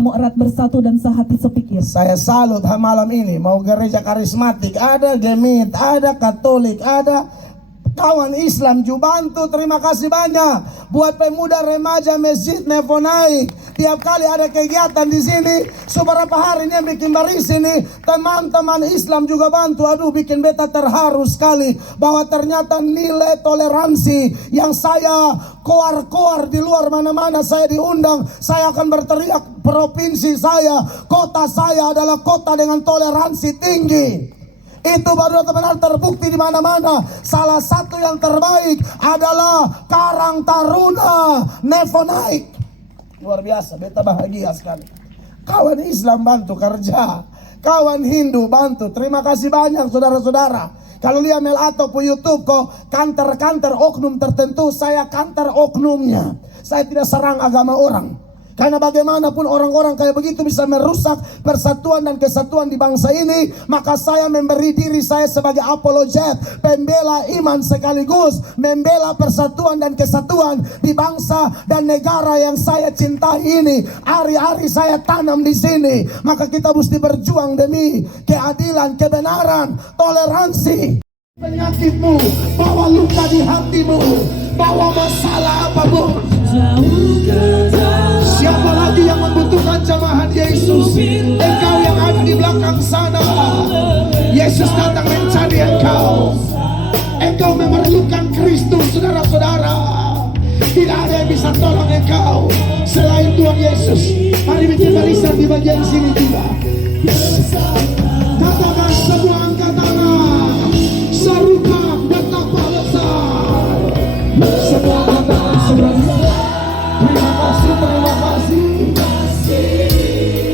kamu erat bersatu dan sehati sepikir. Saya salut malam ini, mau gereja karismatik, ada Gemit, ada Katolik, ada kawan Islam Jubantu. Terima kasih banyak buat pemuda remaja Masjid Nefonaik. Tiap kali ada kegiatan di sini, beberapa hari ini bikin baris ini, teman-teman Islam juga bantu. Aduh, bikin beta terharu sekali bahwa ternyata nilai toleransi yang saya koar-koar di luar mana-mana saya diundang, saya akan berteriak provinsi saya, kota saya adalah kota dengan toleransi tinggi. Itu baru benar terbukti di mana-mana. Salah satu yang terbaik adalah Karang Taruna Nefonaik. Luar biasa, beta bahagia sekali. Kawan Islam bantu kerja, kawan Hindu bantu. Terima kasih banyak saudara-saudara. Kalau lihat mail ataupun YouTube kok kantor-kantor oknum tertentu, saya kantor oknumnya. Saya tidak serang agama orang. Karena bagaimanapun orang-orang kayak begitu bisa merusak persatuan dan kesatuan di bangsa ini, maka saya memberi diri saya sebagai apologet, pembela iman sekaligus membela persatuan dan kesatuan di bangsa dan negara yang saya cintai ini. Hari-hari saya tanam di sini, maka kita mesti berjuang demi keadilan, kebenaran, toleransi. Penyakitmu, bawa luka di hatimu, bawa masalah apapun, siapa lagi yang membutuhkan jamahan Yesus? Engkau yang ada di belakang sana. Yesus datang mencari engkau. Engkau memerlukan Kristus, saudara-saudara. Tidak ada yang bisa tolong engkau selain Tuhan Yesus. Mari bikin barisan di bagian sini juga. Katakan semua angkat tangan, serukan betapa besar. Semua angkat tangan saudara. Terima kasih, terima kasih.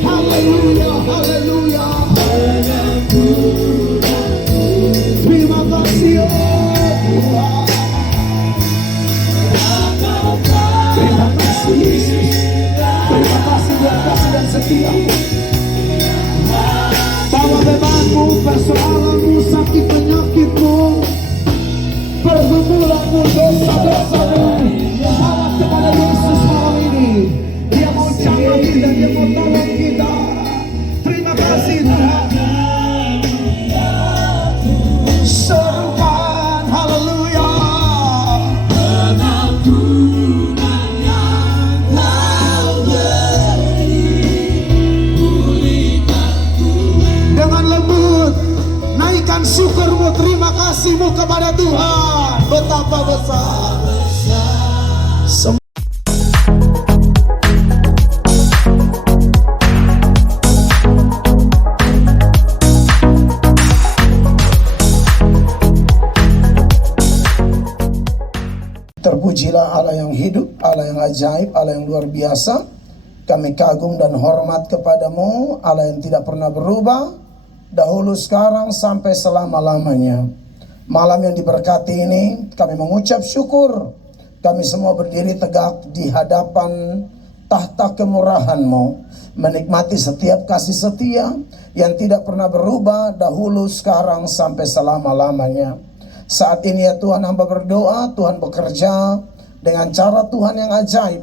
Haleluya, haleluya. Terima kasih ya Tuhan. Terima kasih Yesus. Terima kasih buat kasih dan setia. Bawa bebanmu, persoalanmu, sakit penyakitmu, pergumulanmu, dosa-dosamu, bawa kepada Yesus malam ini. Dia mau jamah kita, dia mau tolong kita. Terima kasih Tuhan. Serukan haleluya. Dengan lembut naikkan syukurmu, terima kasihmu kepada Tuhan. Betapa besar. Terpujilah Allah yang hidup, Allah yang ajaib, Allah yang luar biasa. Kami kagum dan hormat kepadamu, Allah yang tidak pernah berubah, dahulu, sekarang, sampai selama-lamanya. Malam yang diberkati ini, kami mengucap syukur. Kami semua berdiri tegak di hadapan tahta kemurahan-Mu, menikmati setiap kasih setia yang tidak pernah berubah, dahulu, sekarang, sampai selama-lamanya. Saat ini ya Tuhan, hamba berdoa, Tuhan bekerja dengan cara Tuhan yang ajaib,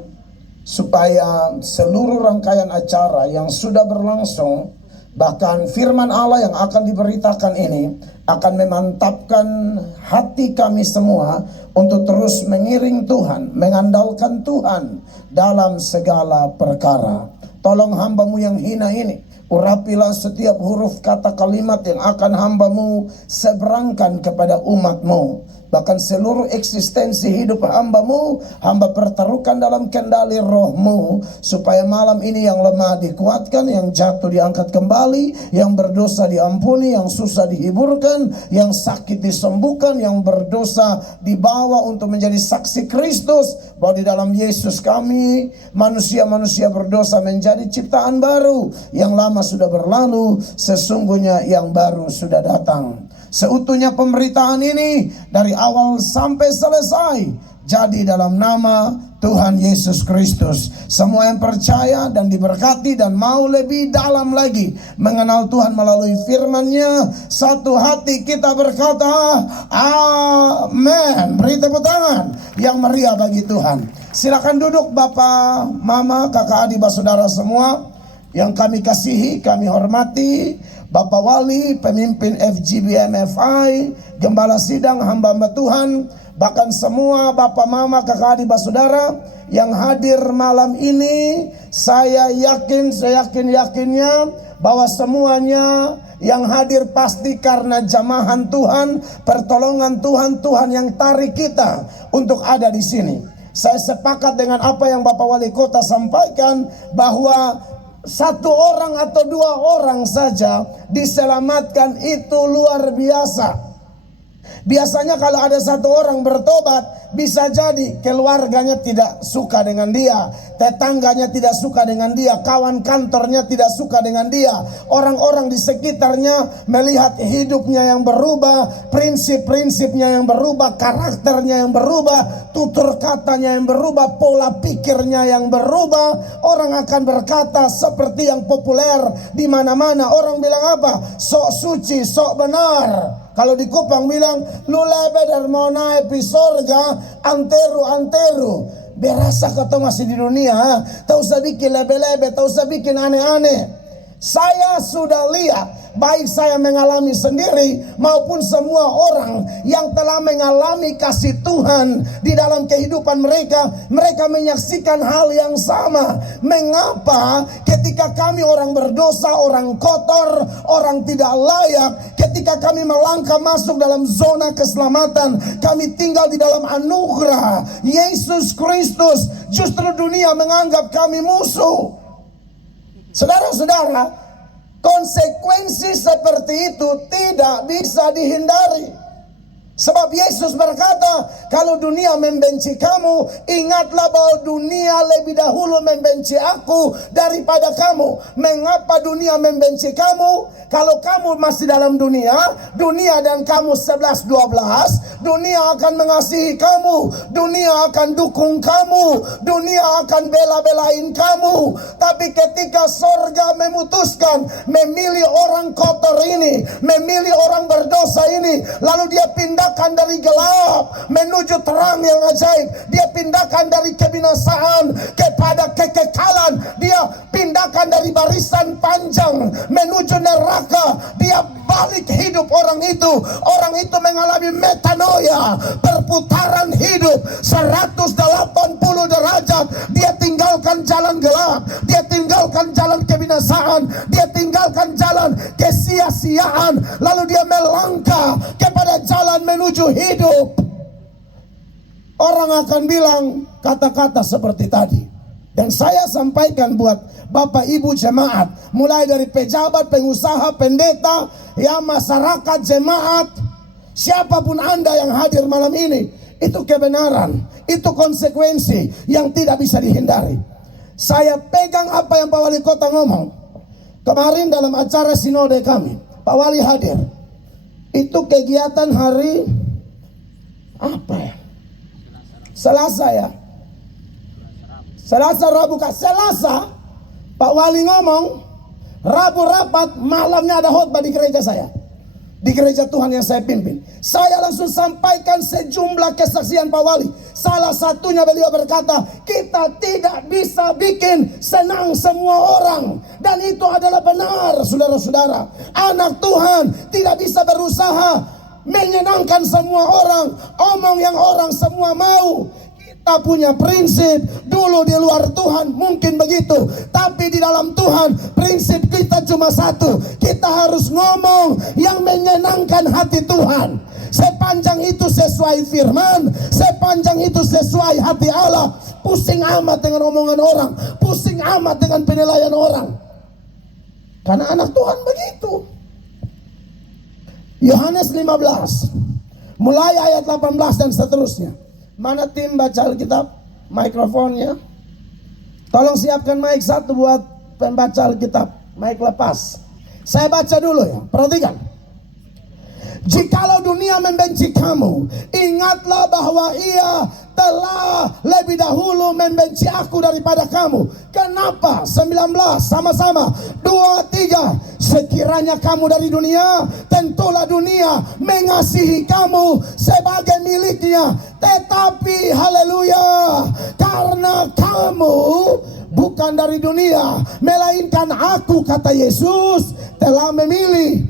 supaya seluruh rangkaian acara yang sudah berlangsung, bahkan firman Allah yang akan diberitakan ini, akan memantapkan hati kami semua untuk terus mengiring Tuhan, mengandalkan Tuhan dalam segala perkara. Tolong hamba-Mu yang hina ini, urapilah setiap huruf kata kalimat yang akan hamba-Mu seberangkan kepada umat-Mu. Bahkan seluruh eksistensi hidup hamba-Mu, hamba pertaruhkan dalam kendali roh-Mu, supaya malam ini yang lemah dikuatkan, yang jatuh diangkat kembali, yang berdosa diampuni, yang susah dihiburkan, yang sakit disembuhkan, yang berdosa dibawa untuk menjadi saksi Kristus, bahwa di dalam Yesus kami, manusia-manusia berdosa menjadi ciptaan baru. Yang lama sudah berlalu, sesungguhnya yang baru sudah datang. Seutuhnya pemberitaan ini dari awal sampai selesai jadi dalam nama Tuhan Yesus Kristus. Semua yang percaya dan diberkati dan mau lebih dalam lagi mengenal Tuhan melalui firman-Nya, satu hati kita berkata amin. Beri tepuk tangan yang meriah bagi Tuhan. Silakan duduk Bapak, Mama, Kakak, Adik, saudara semua. Yang kami kasihi, kami hormati Bapak Wali, pemimpin FGBMFI, Gembala Sidang, hamba-hamba Tuhan, bahkan semua Bapak Mama, kakak adik, saudara yang hadir malam ini. Saya yakinnya bahwa semuanya yang hadir pasti karena jamahan Tuhan, pertolongan Tuhan, Tuhan yang tarik kita untuk ada di sini. Saya sepakat dengan apa yang Bapak Wali Kota sampaikan, bahwa satu orang atau dua orang saja diselamatkan itu luar biasa. Biasanya kalau ada satu orang bertobat, bisa jadi keluarganya tidak suka dengan dia, tetangganya tidak suka dengan dia, kawan kantornya tidak suka dengan dia, orang-orang di sekitarnya melihat hidupnya yang berubah, prinsip-prinsipnya yang berubah, karakternya yang berubah, tutur katanya yang berubah, pola pikirnya yang berubah. Orang akan berkata seperti yang populer di mana-mana. Orang bilang apa? Sok suci, sok benar. Kalau di Kupang bilang, lu lebe dar mau naik di sorga, anteru. Berasa kau masih di dunia, tak usah bikin lebe-lebe, tak usah bikin aneh-aneh. Saya sudah lihat, baik saya mengalami sendiri maupun semua orang yang telah mengalami kasih Tuhan di dalam kehidupan mereka, mereka menyaksikan hal yang sama. Mengapa ketika kami orang berdosa, orang kotor, orang tidak layak, ketika kami melangkah masuk dalam zona keselamatan, kami tinggal di dalam anugerah Yesus Kristus, justru dunia menganggap kami musuh. Saudara-saudara, konsekuensi seperti itu tidak bisa dihindari. Sebab Yesus berkata, kalau dunia membenci kamu, ingatlah bahwa dunia lebih dahulu membenci aku daripada kamu. Mengapa dunia membenci kamu? Kalau kamu masih dalam dunia dan kamu 11-12, dunia akan mengasihi kamu, dunia akan dukung kamu, dunia akan bela-belain kamu. Tapi ketika sorga memutuskan memilih orang kotor ini, memilih orang berdosa ini, lalu dia pindahkan dari gelap menuju terang yang ajaib, dia pindahkan dari kebinasaan kepada kekekalan, dia pindahkan dari barisan panjang menuju neraka, dia balik hidup orang itu mengalami metanoia, perputaran hidup 180 derajat. Dia tinggalkan jalan gelap, dia tinggalkan jalan kebinasaan, dia tinggalkan jalan kesia-siaan, lalu dia melangkah kepada jalan menuju hidup. Orang akan bilang kata-kata seperti tadi. Dan saya sampaikan buat Bapak Ibu jemaat, mulai dari pejabat, pengusaha, pendeta, ya masyarakat, jemaat, siapapun Anda yang hadir malam ini, itu kebenaran, itu konsekuensi yang tidak bisa dihindari. Saya pegang apa yang Pak Wali Kota ngomong. Kemarin dalam acara sinode kami, Pak Wali hadir. Itu kegiatan hari apa ya? Selasa ya. Selasa, Rabu, Selasa Pak Wali ngomong, Rabu rapat, malamnya ada khotbah di gereja saya, di gereja Tuhan yang saya pimpin. Saya langsung sampaikan sejumlah kesaksian Pak Wali. Salah satunya beliau berkata, kita tidak bisa bikin senang semua orang. Dan itu adalah benar, saudara-saudara. Anak Tuhan tidak bisa berusaha menyenangkan semua orang, omong yang orang semua mau. Kita punya prinsip, dulu di luar Tuhan mungkin begitu, tapi di dalam Tuhan prinsip kita cuma satu. Kita harus ngomong yang menyenangkan hati Tuhan. Sepanjang itu sesuai firman, sepanjang itu sesuai hati Allah. Pusing amat dengan omongan orang, pusing amat dengan penilaian orang. Karena anak Tuhan begitu. Yohanes 15 mulai ayat 18 dan seterusnya. Mana tim baca Alkitab? Mikrofonnya. Tolong siapkan mic satu buat pembaca Alkitab. Mic lepas. Saya baca dulu ya, perhatikan. Jikalau dunia membenci kamu, ingatlah bahwa ia telah lebih dahulu membenci aku daripada kamu. Kenapa? 19 sama-sama 2, 3. Sekiranya kamu dari dunia, tentulah dunia mengasihi kamu sebagai miliknya. Tetapi haleluya, karena kamu bukan dari dunia, melainkan aku, kata Yesus, telah memilih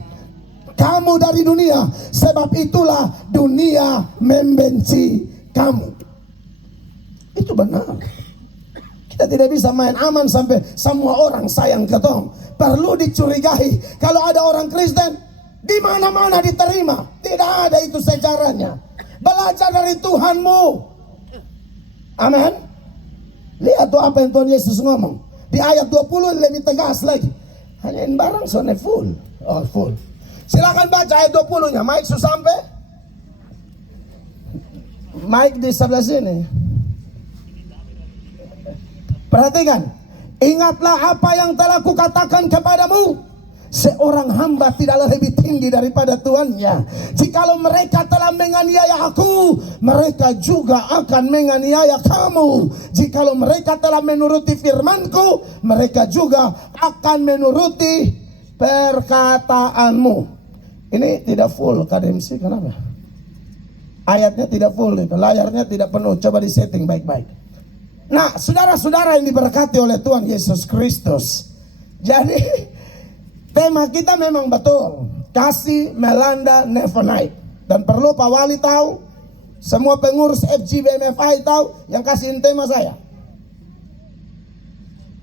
kamu dari dunia. Sebab itulah dunia membenci kamu. Itu benar. Kita tidak bisa main aman sampai semua orang sayang ketong. Perlu dicurigai. Kalau ada orang Kristen, di mana-mana diterima. Tidak ada itu sejarahnya. Belajar dari Tuhanmu. Amin. Lihat tuh apa yang Tuhan Yesus ngomong. Di ayat 20 lebih tegas lagi. Hanya yang barang soalnya full. Oh, full. Silakan baca ayat 20-nya. Mike sudah sampai. Mike di sebelah sini. Perhatikan. Ingatlah apa yang telah kukatakan kepadamu. Seorang hamba tidaklah lebih tinggi daripada tuannya. Jikalau mereka telah menganiaya aku, mereka juga akan menganiaya kamu. Jikalau mereka telah menuruti firmanku, mereka juga akan menuruti perkataanmu. Ini tidak full KDMC, kenapa? Ayatnya tidak full, layarnya tidak penuh. Coba disetting baik-baik. Nah, saudara-saudara yang diberkati oleh Tuhan Yesus Kristus. Jadi tema kita memang betul, kasih melanda never night. Dan perlu Pak Wali tahu, semua pengurus FGBMFI tahu, yang kasihin tema saya.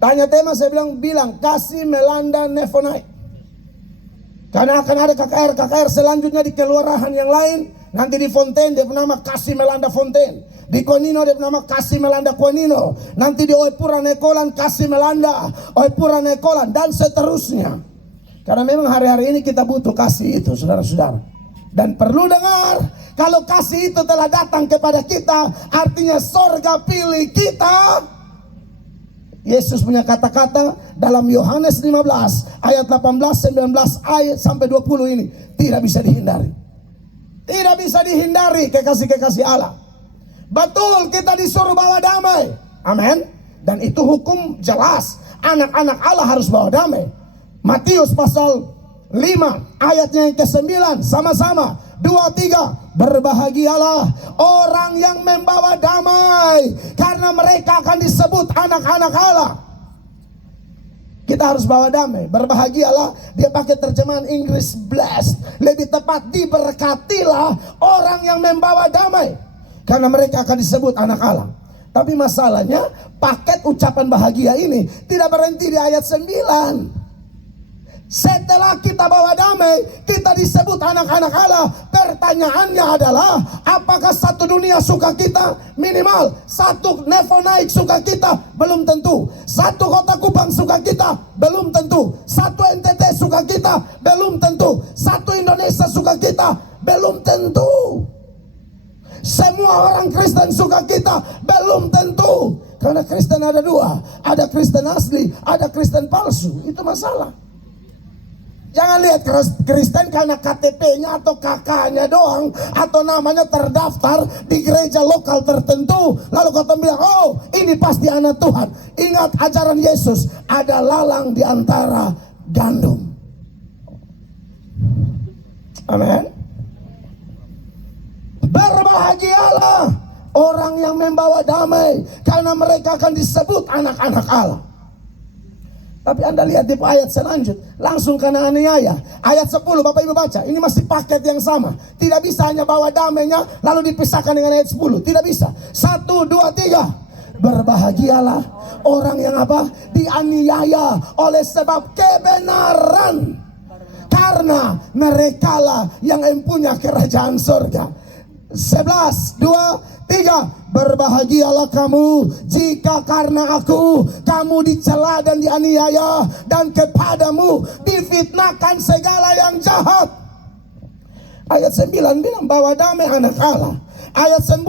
Tanya tema, saya bilang kasih melanda never night. Karena akan ada KKR selanjutnya di kelurahan yang lain. Nanti di Fontaine dia bernama kasih melanda Fontaine. Di Konino dia bernama kasih melanda Konino. Nanti di Oepura Nekolan kasih melanda Oepura Nekolan, dan seterusnya. Karena memang hari-hari ini kita butuh kasih itu, saudara-saudara. Dan perlu dengar, kalau kasih itu telah datang kepada kita, artinya sorga pilih kita. Yesus punya kata-kata dalam Yohanes 15 ayat 18, 19 ayat sampai 20 ini tidak bisa dihindari. Tidak bisa dihindari kekasih-kekasih Allah. Betul, kita disuruh bawa damai. Amin. Dan itu hukum jelas. Anak-anak Allah harus bawa damai. Matius pasal 5 ayatnya yang ke-9, sama-sama 2-3. Berbahagialah orang yang membawa damai, karena mereka akan disebut anak-anak Allah. Kita harus bawa damai. Berbahagialah, dia pakai terjemahan Inggris blessed. Lebih tepat, diberkatilah orang yang membawa damai, karena mereka akan disebut anak Allah. Tapi masalahnya, paket ucapan bahagia ini tidak berhenti di ayat 9. Setelah kita bawa damai, kita disebut anak-anak Allah. Pertanyaannya adalah, apakah satu dunia suka kita? Minimal satu Never Night suka kita? Belum tentu. Satu Kota Kupang suka kita? Belum tentu. Satu NTT suka kita? Belum tentu. Satu Indonesia suka kita? Belum tentu. Semua orang Kristen suka kita? Belum tentu. Karena Kristen ada dua. Ada Kristen asli, ada Kristen palsu. Itu masalah. Jangan lihat Kristen karena KTP-nya atau KK-nya doang, atau namanya terdaftar di gereja lokal tertentu, lalu kau bilang, oh ini pasti anak Tuhan. Ingat ajaran Yesus, ada lalang di antara gandum. Amin. Berbahagialah orang yang membawa damai, karena mereka akan disebut anak-anak Allah. Tapi Anda lihat di ayat selanjutnya, langsung kena aniaya. Ayat 10, Bapak Ibu baca, ini masih paket yang sama. Tidak bisa hanya bawa damainya lalu dipisahkan dengan ayat 10. Tidak bisa. 1, 2, 3. Berbahagialah orang yang apa? Dianiaya oleh sebab kebenaran, karena merekalah yang mempunyai kerajaan surga. 11, 2, 3. Berbahagialah kamu jika karena aku kamu dicela dan dianiaya, dan kepadamu difitnahkan segala yang jahat. Ayat 9 bilang bawa damai anak Allah. Ayat 10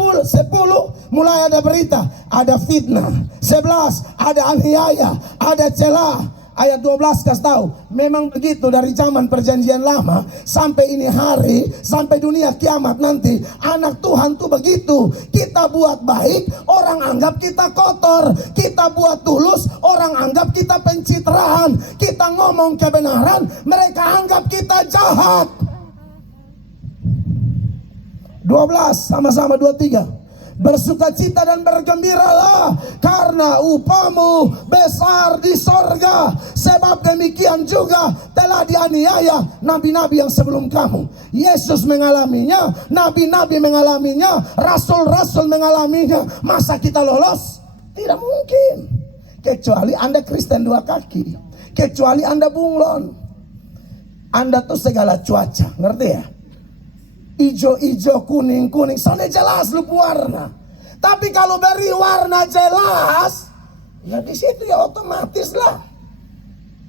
mulai ada berita, ada fitnah. 11 ada aniaya, ada celah. Ayat 12 kasih tahu, memang begitu dari zaman perjanjian lama sampai ini hari, sampai dunia kiamat nanti. Anak Tuhan tuh begitu. Kita buat baik, orang anggap kita kotor. Kita buat tulus, orang anggap kita pencitraan. Kita ngomong kebenaran, mereka anggap kita jahat. 12 sama-sama 23. Bersukacita dan bergembiralah karena upahmu besar di sorga. Sebab demikian juga telah dianiaya nabi-nabi yang sebelum kamu. Yesus mengalaminya, nabi-nabi mengalaminya, rasul-rasul mengalaminya. Masa kita lolos? Tidak mungkin. Kecuali Anda Kristen dua kaki, kecuali Anda bunglon. Anda tuh segala cuaca, ngerti ya? Ijo-ijo, kuning-kuning, soalnya jelas lu warna. Tapi kalau beri warna jelas, ya di situ ya otomatis lah.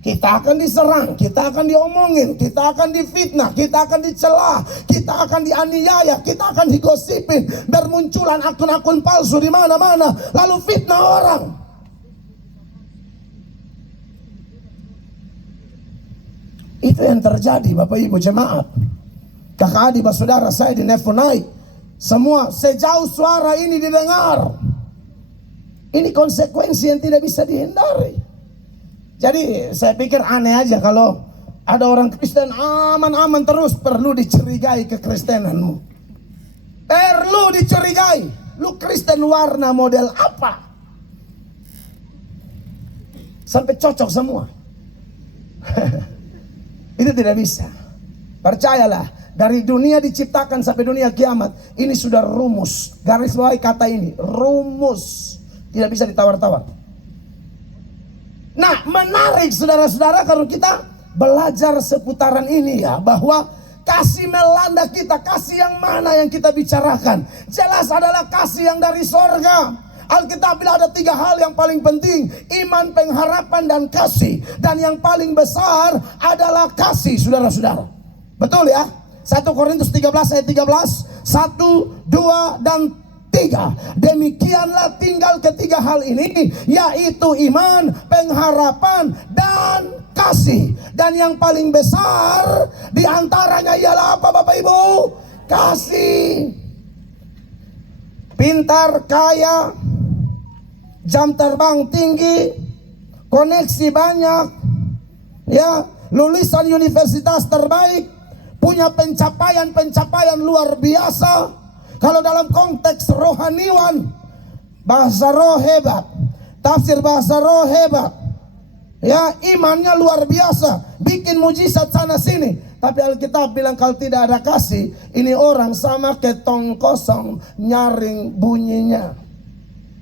Kita akan diserang, kita akan diomongin, kita akan difitnah, kita akan dicela, kita akan dianiaya, kita akan digosipin. Bermunculan akun-akun palsu di mana-mana, lalu fitnah orang. Itu yang terjadi Bapak Ibu jemaat. Kakak adik saudara saya di Nefonai, semua sejauh suara ini didengar, ini konsekuensi yang tidak bisa dihindari. Jadi saya pikir aneh aja kalau ada orang Kristen aman-aman terus. Perlu dicurigai kekristenanmu, perlu dicurigai. Lu Kristen warna model apa? Sampai cocok semua. Itu tidak bisa. Percayalah, dari dunia diciptakan sampai dunia kiamat, ini sudah rumus. Garis bawahi kata ini, rumus. Tidak bisa ditawar-tawar. Nah, menarik saudara-saudara kalau kita belajar seputaran ini ya, bahwa kasih melanda kita, kasih yang mana yang kita bicarakan? Jelas adalah kasih yang dari sorga. Alkitab bilang ada 3 hal yang paling penting: iman, pengharapan, dan kasih. Dan yang paling besar adalah kasih, saudara-saudara. Betul ya? 1 Korintus 13 ayat 13, 1, 2, dan 3. Demikianlah tinggal ketiga hal ini, yaitu iman, pengharapan, dan kasih. Dan yang paling besar diantaranya ialah apa Bapak Ibu? Kasih. Pintar, kaya, jam terbang tinggi, koneksi banyak, ya, lulusan universitas terbaik, punya pencapaian luar biasa. Kalau dalam konteks rohaniwan, bahasa roh hebat, tafsir bahasa roh hebat, ya, imannya luar biasa, bikin mujizat sana sini. Tapi Alkitab bilang kalau tidak ada kasih, ini orang sama ketong kosong, nyaring bunyinya.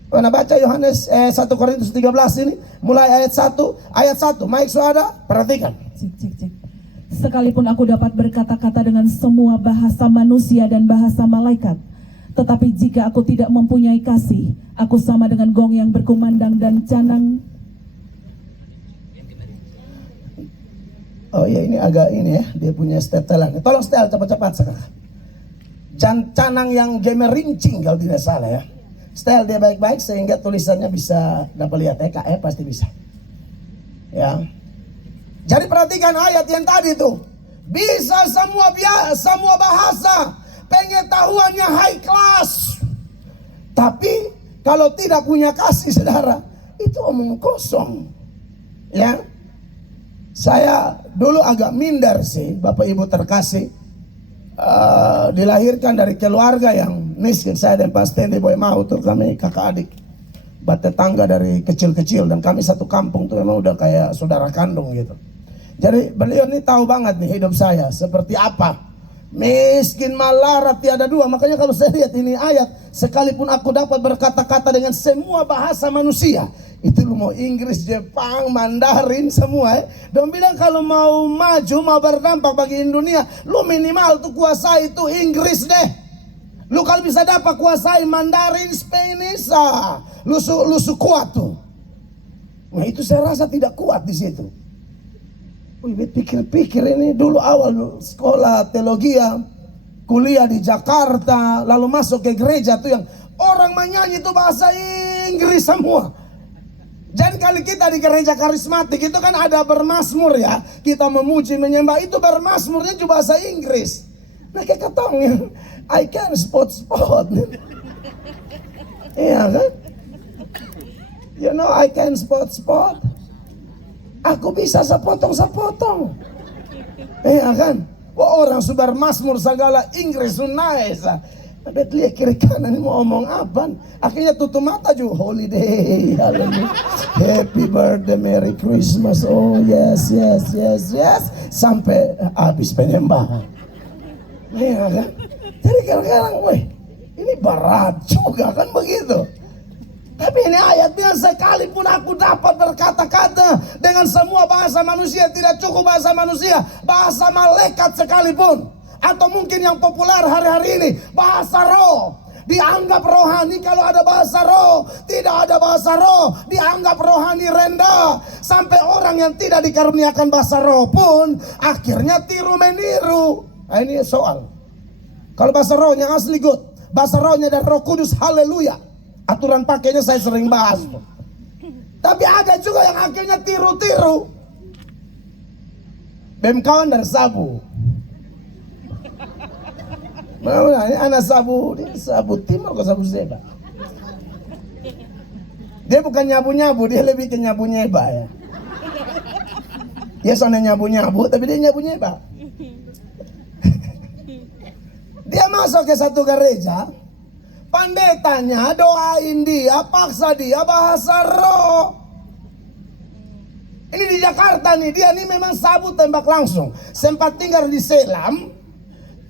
Pernah baca Yohanes 1 Korintus 13 ini, mulai ayat 1. Maik suara, perhatikan. Cek. Sekalipun aku dapat berkata-kata dengan semua bahasa manusia dan bahasa malaikat, tetapi jika aku tidak mempunyai kasih, aku sama dengan gong yang berkumandang dan canang. Oh ya, ini agak ini ya, dia punya setelan. Tolong setel cepat-cepat sekarang. Canang yang gemerincing kalau tidak salah ya. Setel dia baik-baik sehingga tulisannya bisa dapat lihat. Pasti bisa. Ya. Jadi perhatikan ayat yang tadi tuh. Bisa semua bahasa, pengetahuannya high class. Tapi kalau tidak punya kasih saudara, itu omong kosong. Ya. Saya dulu agak minder sih, Bapak Ibu terkasih. Dilahirkan dari keluarga yang miskin. Saya dan Pak Stanley Boy mau tuh, kami kakak adik bertetangga dari kecil-kecil, dan kami satu kampung tuh memang udah kayak saudara kandung gitu. Jadi beliau ini tahu banget nih hidup saya seperti apa. Miskin malarat tiada dua. Makanya kalau saya lihat ini ayat, sekalipun aku dapat berkata-kata dengan semua bahasa manusia, itu lu mau Inggris, Jepang, Mandarin semua. Dan bilang kalau mau maju, mau berdampak bagi dunia, lu minimal tuh kuasai itu Inggris deh. Lu kalau bisa dapat kuasai Mandarin, Spanish, lu kuat tuh. Nah itu saya rasa tidak kuat di situ. Wih, pikir-pikir ini dulu awal sekolah teologi, kuliah di Jakarta, lalu masuk ke gereja tuh yang orang menyanyi itu bahasa Inggris semua. Jadi kali kita di gereja karismatik itu kan ada bermazmur ya, kita memuji menyembah, itu bermazmurnya juga bahasa Inggris. Nah kayak ketong yang I can spot. Iya kan? You know I can spot. Aku bisa sepotong. Iya kan? Wah, orang sudah bermazmur segala Inggris nice. Bet lihat kiri kanan ini mau ngomong apa? Akhirnya tutup mata juga. Holiday, hallelujah. Happy birthday, Merry Christmas. Oh yes, yes, yes, yes. Sampai habis penyembahan. Iya kan? Jadi kadang-kadang, weh, ini berat juga kan begitu. Tapi ini ayat bilang sekalipun aku dapat berkata-kata dengan semua bahasa manusia, tidak cukup bahasa manusia, bahasa malaikat sekalipun. Atau mungkin yang populer hari-hari ini, bahasa roh. Dianggap rohani kalau ada bahasa roh. Tidak ada bahasa roh, dianggap rohani rendah. Sampai orang yang tidak dikaruniakan bahasa roh pun akhirnya tiru meniru. Nah, ini soal. Kalau bahasa rohnya asli good, bahasa rohnya dari Roh Kudus, haleluya. Aturan pakainya saya sering bahas. Tapi ada juga yang akhirnya tiru-tiru. Kawan dari Sabu. Mana ini anak Sabu, dia Sabu Timur ke Sabu Zeba. Dia bukan nyabu-nyabu, dia lebih ke nyabu-nyeba ya. Dia soalnya nyabu-nyabu, tapi dia nyabu-nyeba. Dia masuk ke satu gereja, pendetanya doain dia, paksa dia bahasa roh. Ini di Jakarta nih, dia nih memang Sabu tembak langsung. Sempat tinggal di Selam,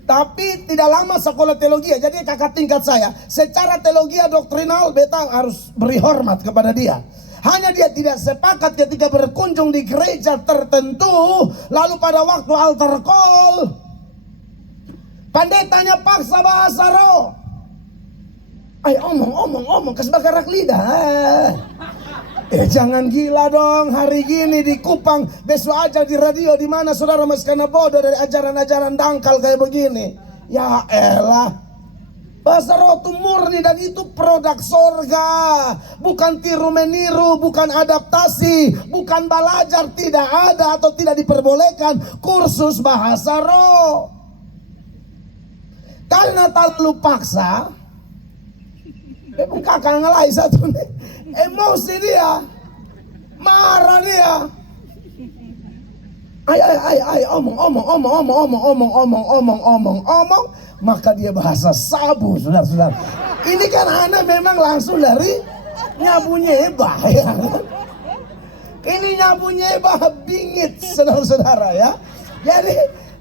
tapi tidak lama sekolah teologi. Jadi kakak tingkat saya, secara teologi doktrinal beta harus beri hormat kepada dia. Hanya dia tidak sepakat ketika berkunjung di gereja tertentu, lalu pada waktu altar call, pendetanya paksa bahasa roh. Ayo omong, kesebakarak lidah. Jangan gila dong, hari gini di Kupang, besok aja di radio, di mana saudara masih kena bodoh dari ajaran-ajaran dangkal kayak begini. Ya elah, bahasa roh itu murni dan itu produk sorga, bukan tiru meniru, bukan adaptasi, bukan belajar, tidak ada atau tidak diperbolehkan kursus bahasa roh. Karena terlalu paksa, kakak ngelai satu nih, emosi dia, marah dia. Omong, maka dia bahasa Sabu, saudara-saudara. Ini kan anak memang langsung dari nyabu-nyeba ya. Ini nyabu-nyeba bingit, saudara-saudara ya. Jadi,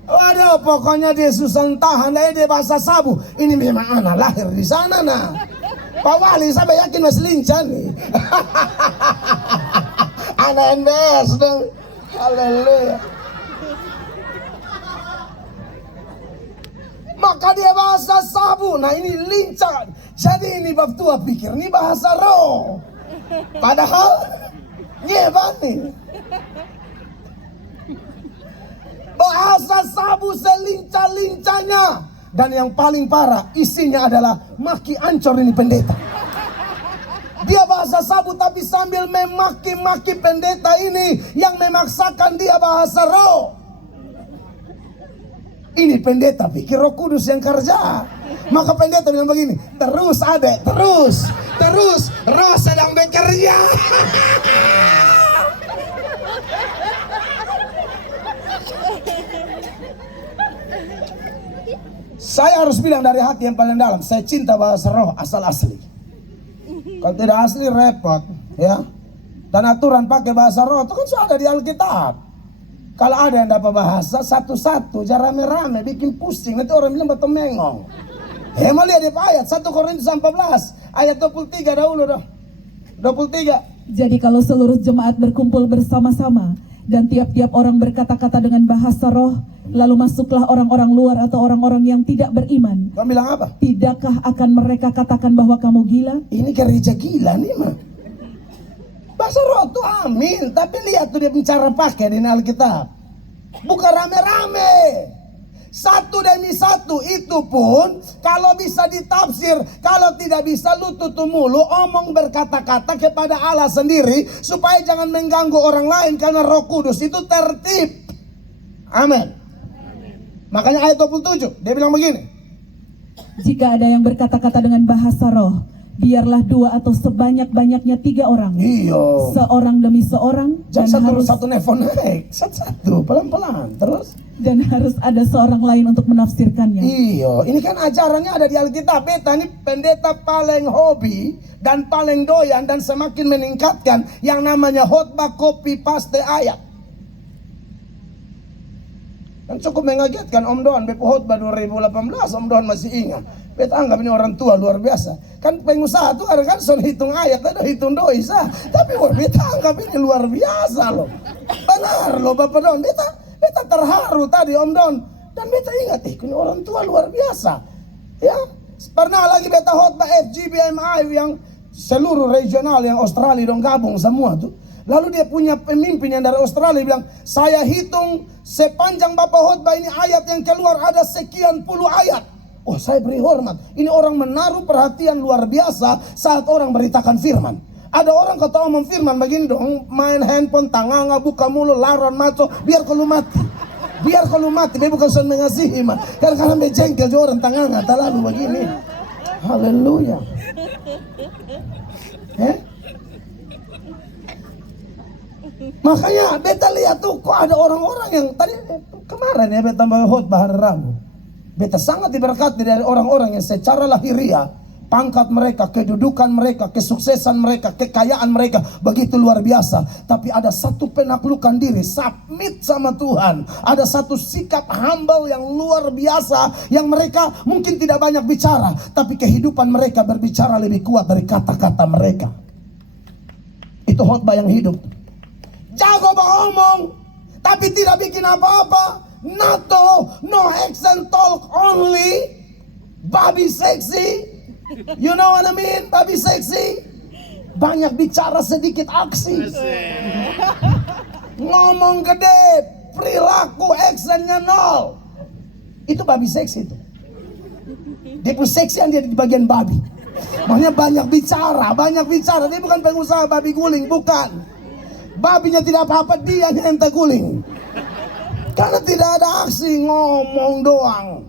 waduh, pokoknya dia susah tahan, dia bahasa Sabu. Ini memang anak lahir di sana nah. Pak Wali sampai yakin masih lincah nih. Anak NBS dong. Haleluya. Maka dia bahasa Sabu. Nah ini lincah. Jadi ini bab tua pikir ini bahasa roh. Padahal nyeban nih. Bahasa Sabu selincah-lincahnya. Dan yang paling parah isinya adalah maki ancor ini pendeta. Dia bahasa Sabu tapi sambil memaki-maki pendeta ini yang memaksakan dia bahasa roh. Ini pendeta pikir Roh Kudus yang kerja. Maka pendeta bilang begini, terus adek, terus roh sedang bekerja. Saya harus bilang dari hati yang paling dalam, saya cinta bahasa roh asal asli. Kalau tidak asli repot, ya. Dan aturan pakai bahasa roh itu kan sudah ada di Alkitab. Kalau ada yang dapat bahasa satu-satu, jangan rame-rame, bikin pusing. Nanti orang bilang betul mengong. Mau lihat di ayat 1 Korintus 14 ayat 23 dahulu dah. 23. Jadi kalau seluruh jemaat berkumpul bersama-sama dan tiap-tiap orang berkata-kata dengan bahasa roh, lalu masuklah orang-orang luar atau orang-orang yang tidak beriman. Kamu bilang apa? Tidakkah akan mereka katakan bahwa kamu gila? Ini gereja gila nih mah. Bahasa roh tuh amin, tapi lihat tuh dia bicara pakai di Alkitab. Bukan rame-rame. Satu demi satu, itu pun kalau bisa ditafsir, kalau tidak bisa lu tutup mulu, omong berkata-kata kepada Allah sendiri supaya jangan mengganggu orang lain karena Roh Kudus itu tertib. Amin. Makanya ayat 27 dia bilang begini. Jika ada yang berkata-kata dengan bahasa roh, biarlah 2 atau sebanyak-banyaknya 3 orang, Iyo. seorang demi seorang, Jangan satu nelfon naik, satu pelan-pelan terus. dan harus ada seorang lain untuk menafsirkannya. Iyo, ini kan ajarannya ada di Alkitab. Beta ini pendeta paling hobi dan paling doyan dan semakin meningkatkan yang namanya khotbah copy paste ayat. Kan cukup mengagetkan Om Doan, Beta khotbah 2018, Om Doan masih ingat. Beta anggap ini orang tua luar biasa. Kan pengusaha tuh ada kan soal hitung ayat, ada hitung doi sah. Tapi beta anggap ini luar biasa loh. Benar loh Bapak Don, beta terharu tadi Om Don. Dan beta ingat, ini orang tua luar biasa. Ya, pernah lagi beta khotbah FGBMI yang seluruh regional yang Australia dong gabung semua tuh. Lalu dia punya pemimpin yang dari Australia bilang, saya hitung sepanjang Bapak khotbah ini ayat yang keluar ada sekian puluh ayat. Oh, saya beri hormat. Ini orang menaruh perhatian luar biasa saat orang beritakan firman. Ada orang kata omong firman begini dong, main handphone, tanganga, buka mulut, laron maco, biar kalau mati. Biar kalau mati, dia bukan sedang mengasihi mah. Karena bejengkel orang tanganga, tak lalu begini. Haleluya. Makanya beta lihat tuh kok ada orang-orang yang tadi kemarin ya beta khotbah hari Rabu. Beta sangat diberkati dari orang-orang yang secara lahiriah pangkat mereka, kedudukan mereka, kesuksesan mereka, kekayaan mereka begitu luar biasa. Tapi ada satu penaklukan diri, submit sama Tuhan. Ada satu sikap humble yang luar biasa yang mereka mungkin tidak banyak bicara, tapi kehidupan mereka berbicara lebih kuat dari kata-kata mereka. Itu khotbah yang hidup. Jago ngomong, tapi tidak bikin apa-apa. NATO, no accent talk only. Babi seksi. You know what I mean? Babi seksi. Banyak bicara sedikit aksi. Ngomong gede, perilaku accentnya nol. Itu babi seksi itu. Dia pun seksi yang dia di bagian babi. Makanya banyak bicara. Dia bukan pengusaha babi guling, bukan. Babinya tidak apa-apa, dia yang guling. Karena tidak ada aksi, ngomong doang.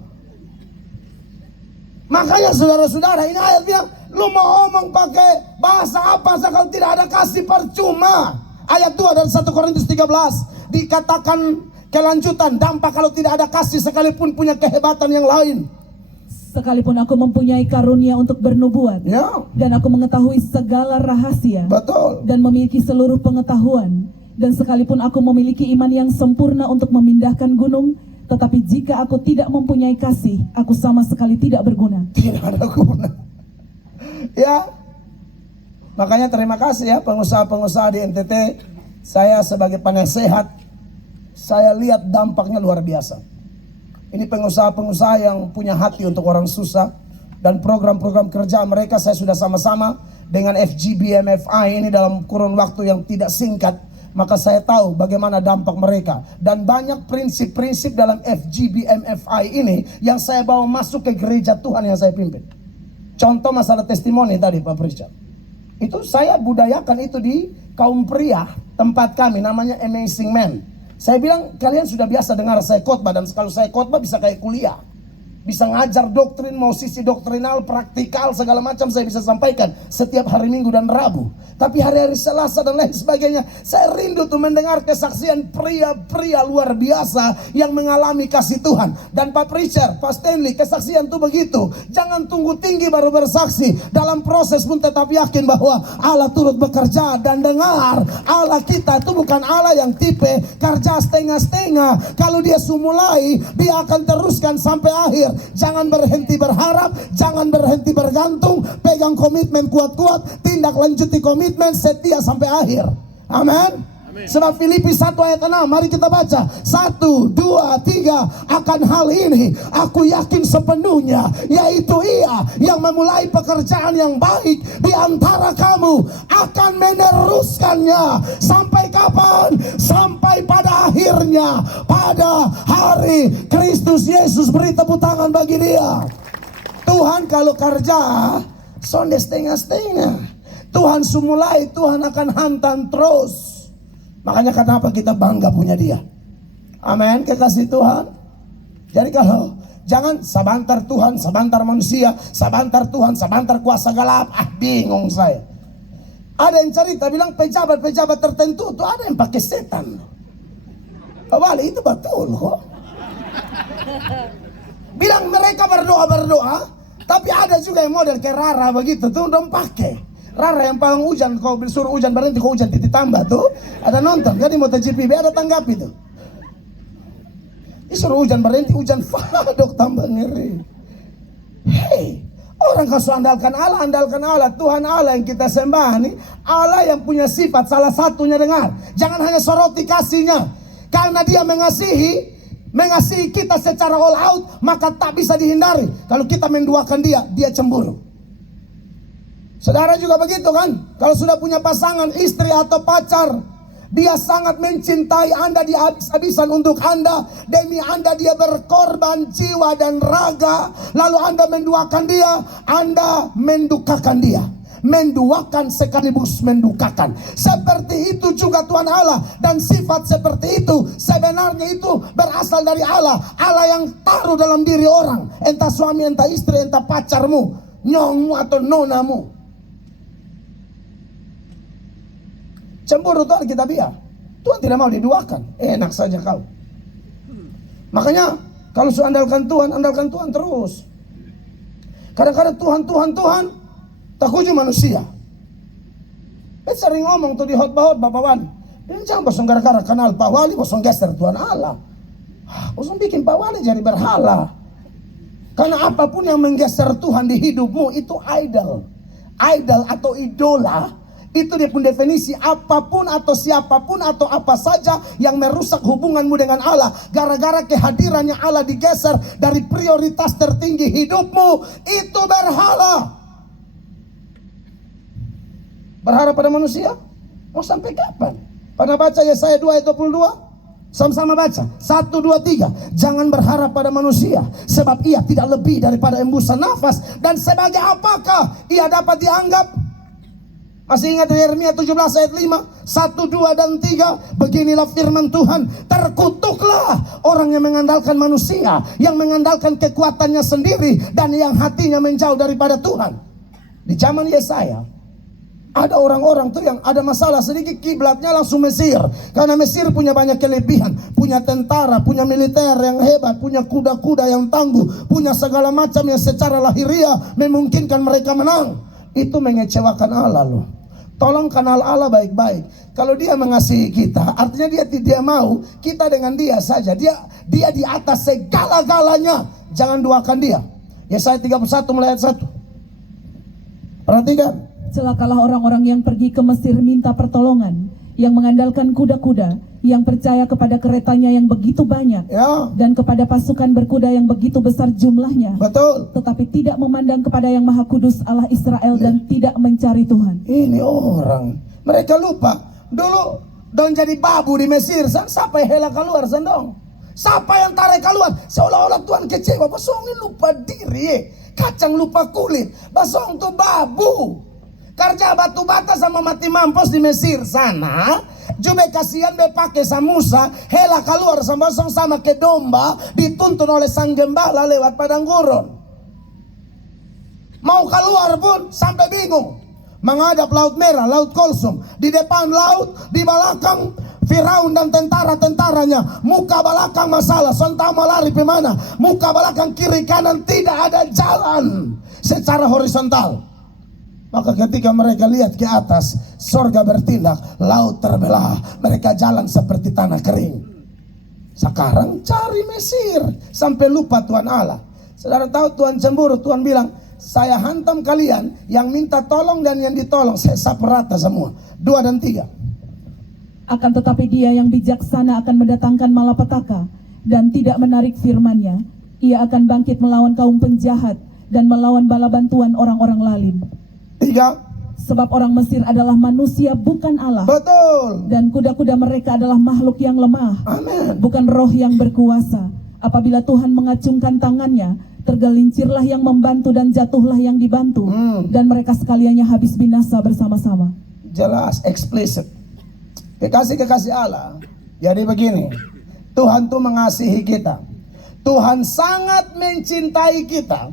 Makanya saudara-saudara, ini ayat bilang, lu mau ngomong pakai bahasa apa kalau tidak ada kasih percuma. Ayat 2 dari 1 Korintus 13 dikatakan kelanjutan, dampak kalau tidak ada kasih sekalipun punya kehebatan yang lain. Sekalipun aku mempunyai karunia untuk bernubuat, Ya, dan aku mengetahui segala rahasia, betul. dan memiliki seluruh pengetahuan, dan sekalipun aku memiliki iman yang sempurna untuk memindahkan gunung, tetapi jika aku tidak mempunyai kasih, aku sama sekali tidak berguna. Tidak ada guna. Ya, makanya terima kasih ya pengusaha-pengusaha di NTT. Saya sebagai penasehat, saya lihat dampaknya luar biasa. Ini pengusaha-pengusaha yang punya hati untuk orang susah. Dan program-program kerja mereka saya sudah sama-sama dengan FGBMFI ini dalam kurun waktu yang tidak singkat. Maka saya tahu bagaimana dampak mereka. Dan banyak prinsip-prinsip dalam FGBMFI ini yang saya bawa masuk ke gereja Tuhan yang saya pimpin. Contoh masalah testimoni tadi Pak Richard. Itu saya budayakan itu di kaum pria tempat kami namanya Amazing Man. Saya bilang kalian sudah biasa dengar saya khotbah, dan kalau saya khotbah bisa kayak kuliah. Bisa ngajar doktrin, mau sisi doktrinal, praktikal, segala macam saya bisa sampaikan setiap hari Minggu dan Rabu. Tapi hari-hari Selasa dan lain sebagainya, saya rindu tuh mendengar kesaksian pria-pria luar biasa yang mengalami kasih Tuhan. Dan Pak Preacher, Pak Stanley, kesaksian tuh begitu. Jangan tunggu tinggi baru bersaksi. Dalam proses pun tetap yakin bahwa Allah turut bekerja. Dan dengar, Allah kita itu bukan Allah yang tipe kerja setengah-setengah. Kalau dia mulai, dia akan teruskan sampai akhir. Jangan berhenti berharap, jangan berhenti bergantung, pegang komitmen kuat-kuat, tindak lanjuti komitmen, setia sampai akhir. Amin. Sebab Filipi 1 ayat 6, mari kita baca. 1, 2, 3. Akan hal ini aku yakin sepenuhnya, yaitu Ia yang memulai pekerjaan yang baik di antara kamu akan meneruskannya. Sampai kapan? Sampai pada akhirnya, pada hari Kristus Yesus. Beri tepuk tangan bagi Dia. Tuhan kalau kerja sonde setengah-setengah. Tuhan sumulai, Tuhan akan hantam terus. Makanya kenapa kita bangga punya Dia. Amin, kekasih Tuhan. Jadi Jangan sabantar Tuhan, sabantar manusia, sabantar Tuhan, sabantar kuasa gelap. Bingung saya. Ada yang cerita bilang pejabat-pejabat tertentu tuh ada yang pakai setan. Balik itu betul kok. Bilang mereka berdoa, tapi ada juga yang model kayak Rara begitu tuh dong pakai. Rara yang paling hujan, kau suruh hujan berhenti, kau hujan titik tambah tuh. Ada nonton, jadi MotoGP ada tanggapi tuh. Disuruh hujan berhenti, hujan fadok tambah ngeri. Hei, orang kalau andalkan Allah, Tuhan Allah yang kita sembah nih, Allah yang punya sifat salah satunya dengar. Jangan hanya soroti kasihnya, karena dia mengasihi kita secara all out, maka tak bisa dihindari. Kalau kita menduakan dia cemburu. Saudara juga begitu kan? Kalau sudah punya pasangan, istri atau pacar, dia sangat mencintai Anda, dia habis-habisan untuk Anda. Demi Anda dia berkorban jiwa dan raga. Lalu Anda menduakan dia, Anda mendukakan dia. Menduakan sekaligus mendukakan. Seperti itu juga Tuhan Allah. Dan sifat seperti itu sebenarnya itu berasal dari Allah. Allah yang taruh dalam diri orang. Entah suami, entah istri, entah pacarmu, nyongmu atau nonamu. Cemburu itu Alkitabiah. Tuhan tidak mau diduakan. Enak saja kau. Makanya kalau sudah andalkan Tuhan terus. Kadang-kadang Tuhan tak uji manusia. Sering ngomong tuh di khotbah Bapak Wali. Ini jangan bosong gara-gara kenal Pak Wali bosong geser Tuhan Allah. Bosong bikin Pak Wali jadi berhala. Karena apapun yang menggeser Tuhan di hidupmu itu idol. Idol atau idola. Itu dia pun definisi apapun atau siapapun atau apa saja yang merusak hubunganmu dengan Allah. Gara-gara kehadirannya Allah digeser dari prioritas tertinggi hidupmu. Itu berhala. Berharap pada manusia? Mau sampai kapan? Pernah baca Yesaya 2 ayat 22? Sama-sama baca. 1, 2, 3. Jangan berharap pada manusia, sebab ia tidak lebih daripada embusan nafas. Dan sebagai apakah ia dapat dianggap? Masih ingat Yeremia 17 ayat 5, 1, 2, dan 3. Beginilah firman Tuhan. Terkutuklah orang yang mengandalkan manusia, yang mengandalkan kekuatannya sendiri, dan yang hatinya menjauh daripada Tuhan. Di zaman Yesaya, ada orang-orang tuh yang ada masalah sedikit, kiblatnya langsung Mesir. Karena Mesir punya banyak kelebihan, punya tentara, punya militer yang hebat, punya kuda-kuda yang tangguh, punya segala macam yang secara lahiriah memungkinkan mereka menang. Itu mengecewakan Allah loh. Tolong kenal Allah baik-baik. Kalau dia mengasihi kita, artinya dia tidak mau kita dengan dia saja. Dia di atas segala-galanya. Jangan duakan dia. Yesaya 31 mulai ayat 1. Perhatikan. Celakalah orang-orang yang pergi ke Mesir minta pertolongan, yang mengandalkan kuda-kuda, yang percaya kepada keretanya yang begitu banyak, dan kepada pasukan berkuda yang begitu besar jumlahnya. Betul. Tetapi tidak memandang kepada yang Maha Kudus Allah Israel dan tidak mencari Tuhan. Ini orang, mereka lupa dulu dong jadi babu di Mesir. Siapa yang hela keluar sendong? Siapa yang tarik keluar? Seolah-olah Tuhan kecewa. Basong lupa diri, kacang lupa kulit. Basong tuh babu. Kerja batu bata sama mati mampus di Mesir sana. Jube kasihan be pakai samusa, hela keluar sama ke domba, dituntun oleh sang gembala lewat padang gurun. Mau keluar pun sampai bingung. Menghadap Laut Merah, Laut Kulsum, di depan laut, di belakang Firaun dan tentara-tentaranya. Muka belakang masalah, sontak mau lari kemana? Muka belakang kiri kanan tidak ada jalan secara horizontal. Maka ketika mereka lihat ke atas, sorga bertindak, laut terbelah, mereka jalan seperti tanah kering. Sekarang cari Mesir sampai lupa Tuhan Allah. Saudara tahu Tuhan cemburu. Tuhan bilang, saya hantam kalian yang minta tolong dan yang ditolong, saya sapu rata semua. 2 dan 3. Akan tetapi dia yang bijaksana akan mendatangkan malapetaka dan tidak menarik firman-Nya. Ia akan bangkit melawan kaum penjahat dan melawan bala bantuan orang-orang lalim. 3. Sebab orang Mesir adalah manusia bukan Allah. Betul. Dan kuda-kuda mereka adalah makhluk yang lemah. Amin. Bukan roh yang berkuasa. Apabila Tuhan mengacungkan tangannya, tergelincirlah yang membantu dan jatuhlah yang dibantu. Dan mereka sekaliannya habis binasa bersama-sama. Jelas, eksplisit. Kekasih-kekasih Allah. Jadi begini, Tuhan tuh mengasihi kita. Tuhan sangat mencintai kita.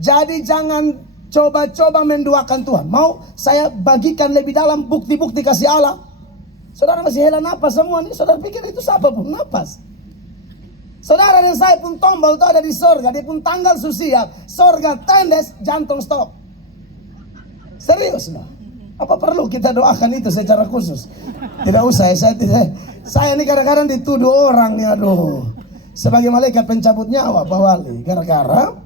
Jadi jangan coba-coba menduakan Tuhan. Mau saya bagikan lebih dalam bukti-bukti kasih Allah. Saudara masih hela napas semua nih. Saudara pikir itu siapa pun napas. Saudara dan saya pun tombol itu ada di sorga. Dia pun tanggal susiap. Sorga tendes, jantung stop. Serius loh. Apa perlu kita doakan itu secara khusus? Tidak usah ya. Saya ini kadang-kadang dituduh orang nih, aduh. Sebagai malaikat pencabut nyawa Pak Wali. Gara-gara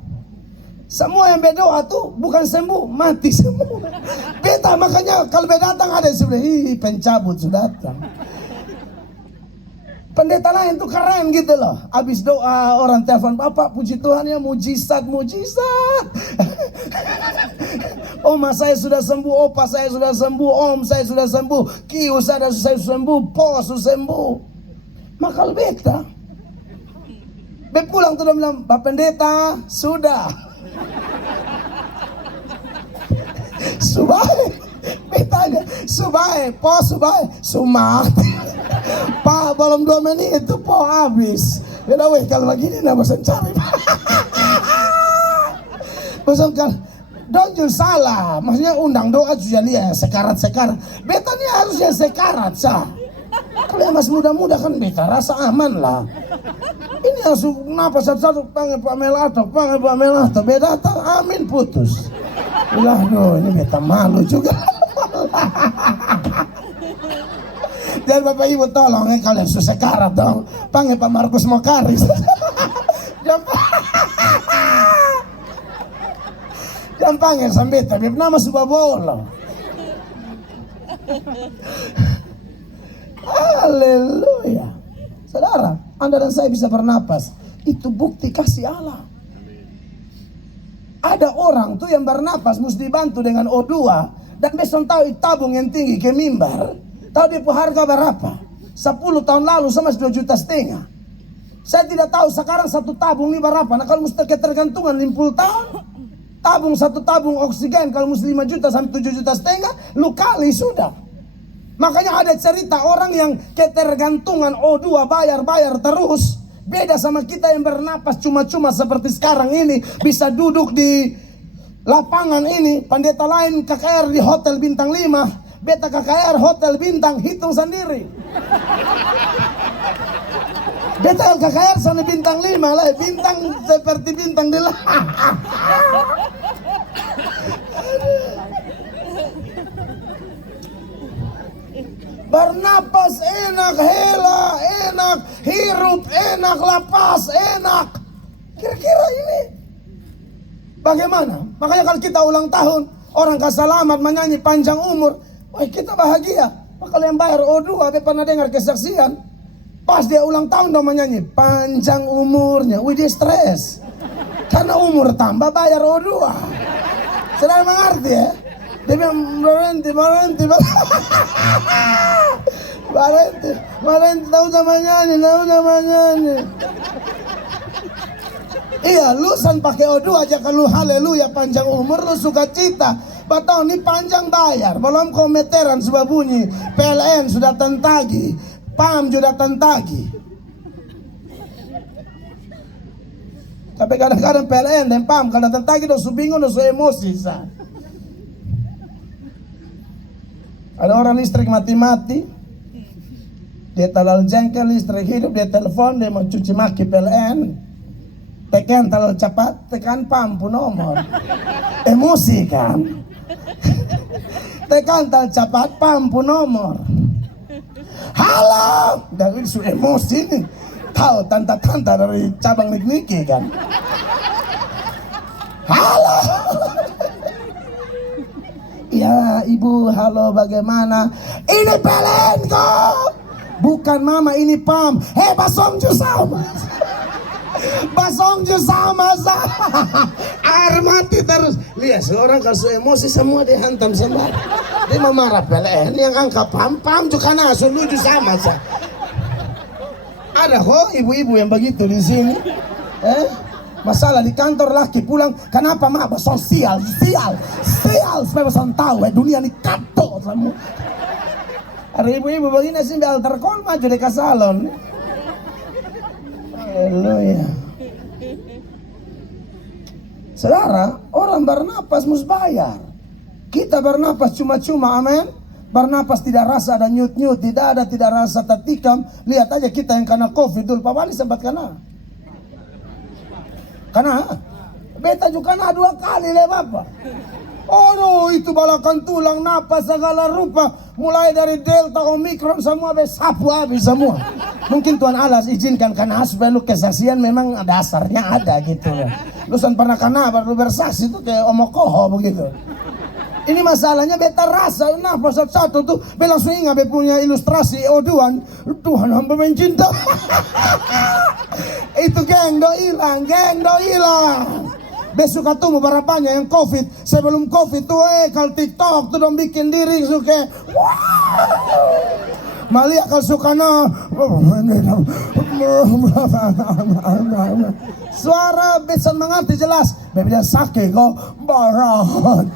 semua yang berdoa tuh bukan sembuh, mati semua. Beta makanya kalau beta datang ada yang sebelah, pencabut sudah datang. Pendeta lain tuh keren gitu loh. Habis doa orang telepon, Bapak puji Tuhan ya, mujizat. Oma saya sudah sembuh, opa saya sudah sembuh, om saya sudah sembuh, kiu saya sudah sembuh, po sudah sembuh. Maka beta pulang tuh dia bilang, Pak Pendeta sudah. Subai, betanya, subai, po subai, sumat. Pak belum 2 menit itu po habis. Yaudah weh kalau begini nak bosan cari. Bosan kan, don't you salah. Maksudnya undang doa juga lihat sekarat. Betanya harusnya sekarat sah. Kalau yang masih muda-muda kan beta rasa aman lah. Ini langsung napas satu-satu, panggil Pak Melato, beta datang, amin putus. Ulah no, ini beta malu juga. Jadi Bapak Ibu tolong kalian susah karat dong, panggil Pak Markus Mokaris. Jangan panggil sambeta, biar nama subah bola. Haleluya. Saudara, Anda dan saya bisa bernapas. Itu bukti kasih Allah. Ada orang tuh yang bernapas mesti dibantu dengan O2. Dan besok tahu tabung yang tinggi ke mimbar. Tahu dia harga berapa? 10 tahun lalu sama 2,5 juta. Saya tidak tahu sekarang satu tabung ini berapa. Nah kalau mesti ketergantungan 50 tahun. Satu tabung oksigen kalau mesti 5 juta sampai 7,5 juta. Lu kali sudah. Makanya ada cerita orang yang ketergantungan O2 bayar terus. Beda sama kita yang bernapas cuma-cuma seperti sekarang ini. Bisa duduk di lapangan ini. Pendeta lain KKR di hotel bintang 5. Beta KKR hotel bintang, hitung sendiri. Beta KKR sana bintang 5 lah. Bintang seperti bintang di lah. Bernapas enak, hela enak, hirup enak, lapas enak. Kira-kira ini bagaimana? Makanya kalau kita ulang tahun, orang kasalamat menyanyi panjang umur, wah kita bahagia. Kalau yang bayar O2, saya pernah dengar kesaksian, pas dia ulang tahun dong menyanyi panjang umurnya, wih dia stres. Karena umur tambah bayar O2. Saudara mengerti ya? Dia bilang berhenti. Tahu sama nyanyi. Iya, lu san pakai O2 aja kalau haleluya panjang umur lu suka cita. Batau ini panjang bayar, belum kometeran sudah bunyi, PLN sudah tentagi, PAM sudah tentagi. Tapi kadang-kadang PLN dan PAM kalau tentagi dosu bingung, dosu emosi sah. Ada orang listrik mati-mati, dia terlalu jengkel, listrik hidup, dia telepon, dia mau cuci maki PLN, tekan terlalu cepat, tekan PAM pun nomor, emosi kan, tekan terlalu cepat, PAM pun nomor, halo, dari su emosi nih, tahu tanta-tanta dari cabang Niki kan, halo. Ya ibu, halo bagaimana? Ini PLN kok. Bukan mama, ini PAM. Basong ju sama. Basong ju sama. Air mati terus. Lihat seorang kalau emosi semua dihantam semua. Dia mau marah PLN yang angka PAM juga nasu lucu sama sah. Ada kok ibu-ibu yang begitu di sini. Masalah di kantor laki pulang, kenapa mak basong sial supaya basong tahu dunia ini kato semua. Ada ibu-ibu begini sih altar call maju di salon. Haleluya. Saudara, orang bernapas mesti bayar. Kita bernapas cuma-cuma, amin. Bernapas tidak rasa ada nyut-nyut, tidak rasa tertikam. Lihat aja kita yang kena COVID dulu, Pak Wali sempat kena. Beta juga kena 2 kali le Bapak. Oh itu balakan tulang, napas segala rupa. Mulai dari Delta, Omikron, semua sapu habis semua. Mungkin Tuhan Allah izinkan karena supaya lu kesaksian memang dasarnya ada gitu. Lu pernah kena baru bersaksi itu kayak omokoho begitu. Ini masalahnya beta rasa nafas satu tuh bela langsung ingat beta punya ilustrasi Tuhan hamba mencinta. Itu geng do hilang. Besok ketemu berapanya yang COVID. Sebelum COVID tuh kalau TikTok tuh dong bikin diri suka Malia kalau suka suara bisa mengerti jelas. Bebeda sakit kok barat.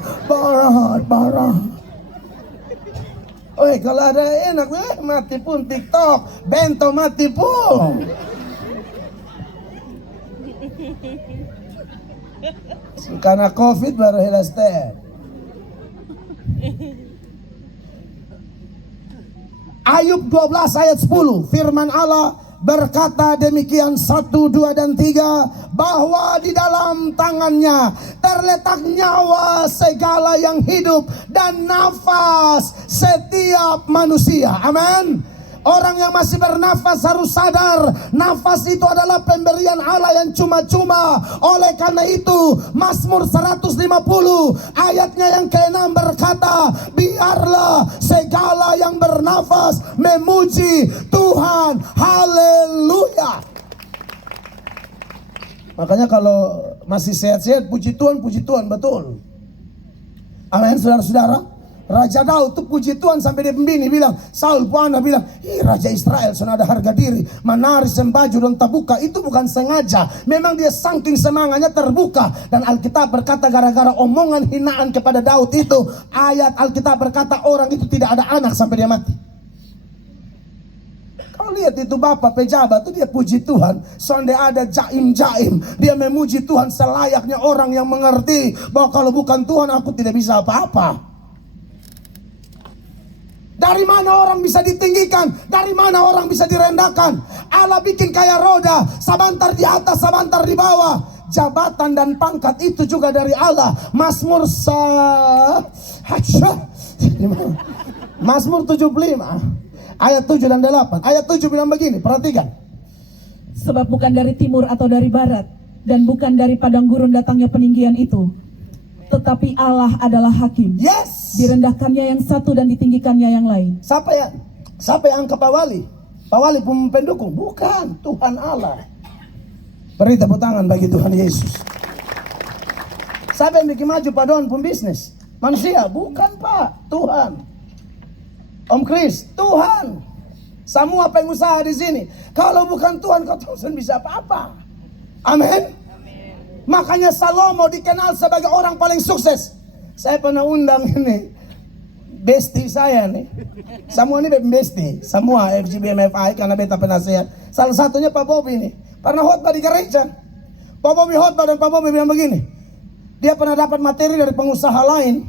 Kalau ada enak mati pun TikTok, bento mati pun. Karena COVID baru hilas teh. Ayub 12 ayat 10 firman Allah berkata demikian 1, 2 dan 3 bahwa di dalam tangannya terletak nyawa segala yang hidup dan nafas setiap manusia. Amin. Orang yang masih bernafas harus sadar nafas itu adalah pemberian Allah yang cuma-cuma. Oleh karena itu Mazmur 150 ayatnya yang ke-6 berkata, biarlah segala yang bernafas memuji Tuhan. Haleluya. Makanya kalau masih sehat-sehat puji Tuhan betul. Amin saudara-saudara. Raja Daud tuh puji Tuhan sampai dia pembini bilang, Saul Puana bilang, Raja Israel sudah ada harga diri, menari sembaju dan terbuka. Itu bukan sengaja, memang dia saking semangatnya terbuka. Dan Alkitab berkata gara-gara omongan hinaan kepada Daud itu, ayat Alkitab berkata orang itu tidak ada anak sampai dia mati. Kau lihat itu bapak pejabat tuh dia puji Tuhan. Sonde ada jaim-jaim, dia memuji Tuhan selayaknya orang yang mengerti bahwa kalau bukan Tuhan aku tidak bisa apa-apa. Dari mana orang bisa ditinggikan? Dari mana orang bisa direndahkan? Allah bikin kayak roda, sebentar di atas, sebentar di bawah. Jabatan dan pangkat itu juga dari Allah. Mazmur 75 ayat 7 dan 8. Ayat 7 bilang begini, perhatikan. Sebab bukan dari timur atau dari barat, dan bukan dari padang gurun datangnya peninggian itu, tetapi Allah adalah hakim. Yes. Direndahkannya yang satu dan ditinggikannya yang lain. Siapa yang angkat Pak Wali? Pak Wali pendukung? Bukan, Tuhan Allah. Beri tepuk tangan bagi Tuhan Yesus. Siapa yang bikin maju Pak Don pembisnis? Manusia? Bukan Pak, Tuhan. Om Kris, Tuhan. Semua pengusaha di sini. Kalau bukan Tuhan kau tak bisa apa-apa. Amin. Makanya Salomo dikenal sebagai orang paling sukses. Saya pernah undang ini bestie saya nih. Semua ini bestie, semua FGBMFI karena beta penasehat. Salah satunya Pak Bobi nih. Pernah khotbah di gereja. Pak Bobi khotbah dan Pak Bobi bilang begini. Dia pernah dapat materi dari pengusaha lain,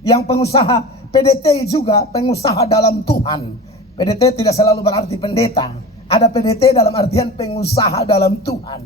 yang pengusaha PDT juga pengusaha dalam Tuhan. PDT tidak selalu berarti pendeta. Ada PDT dalam artian pengusaha dalam Tuhan.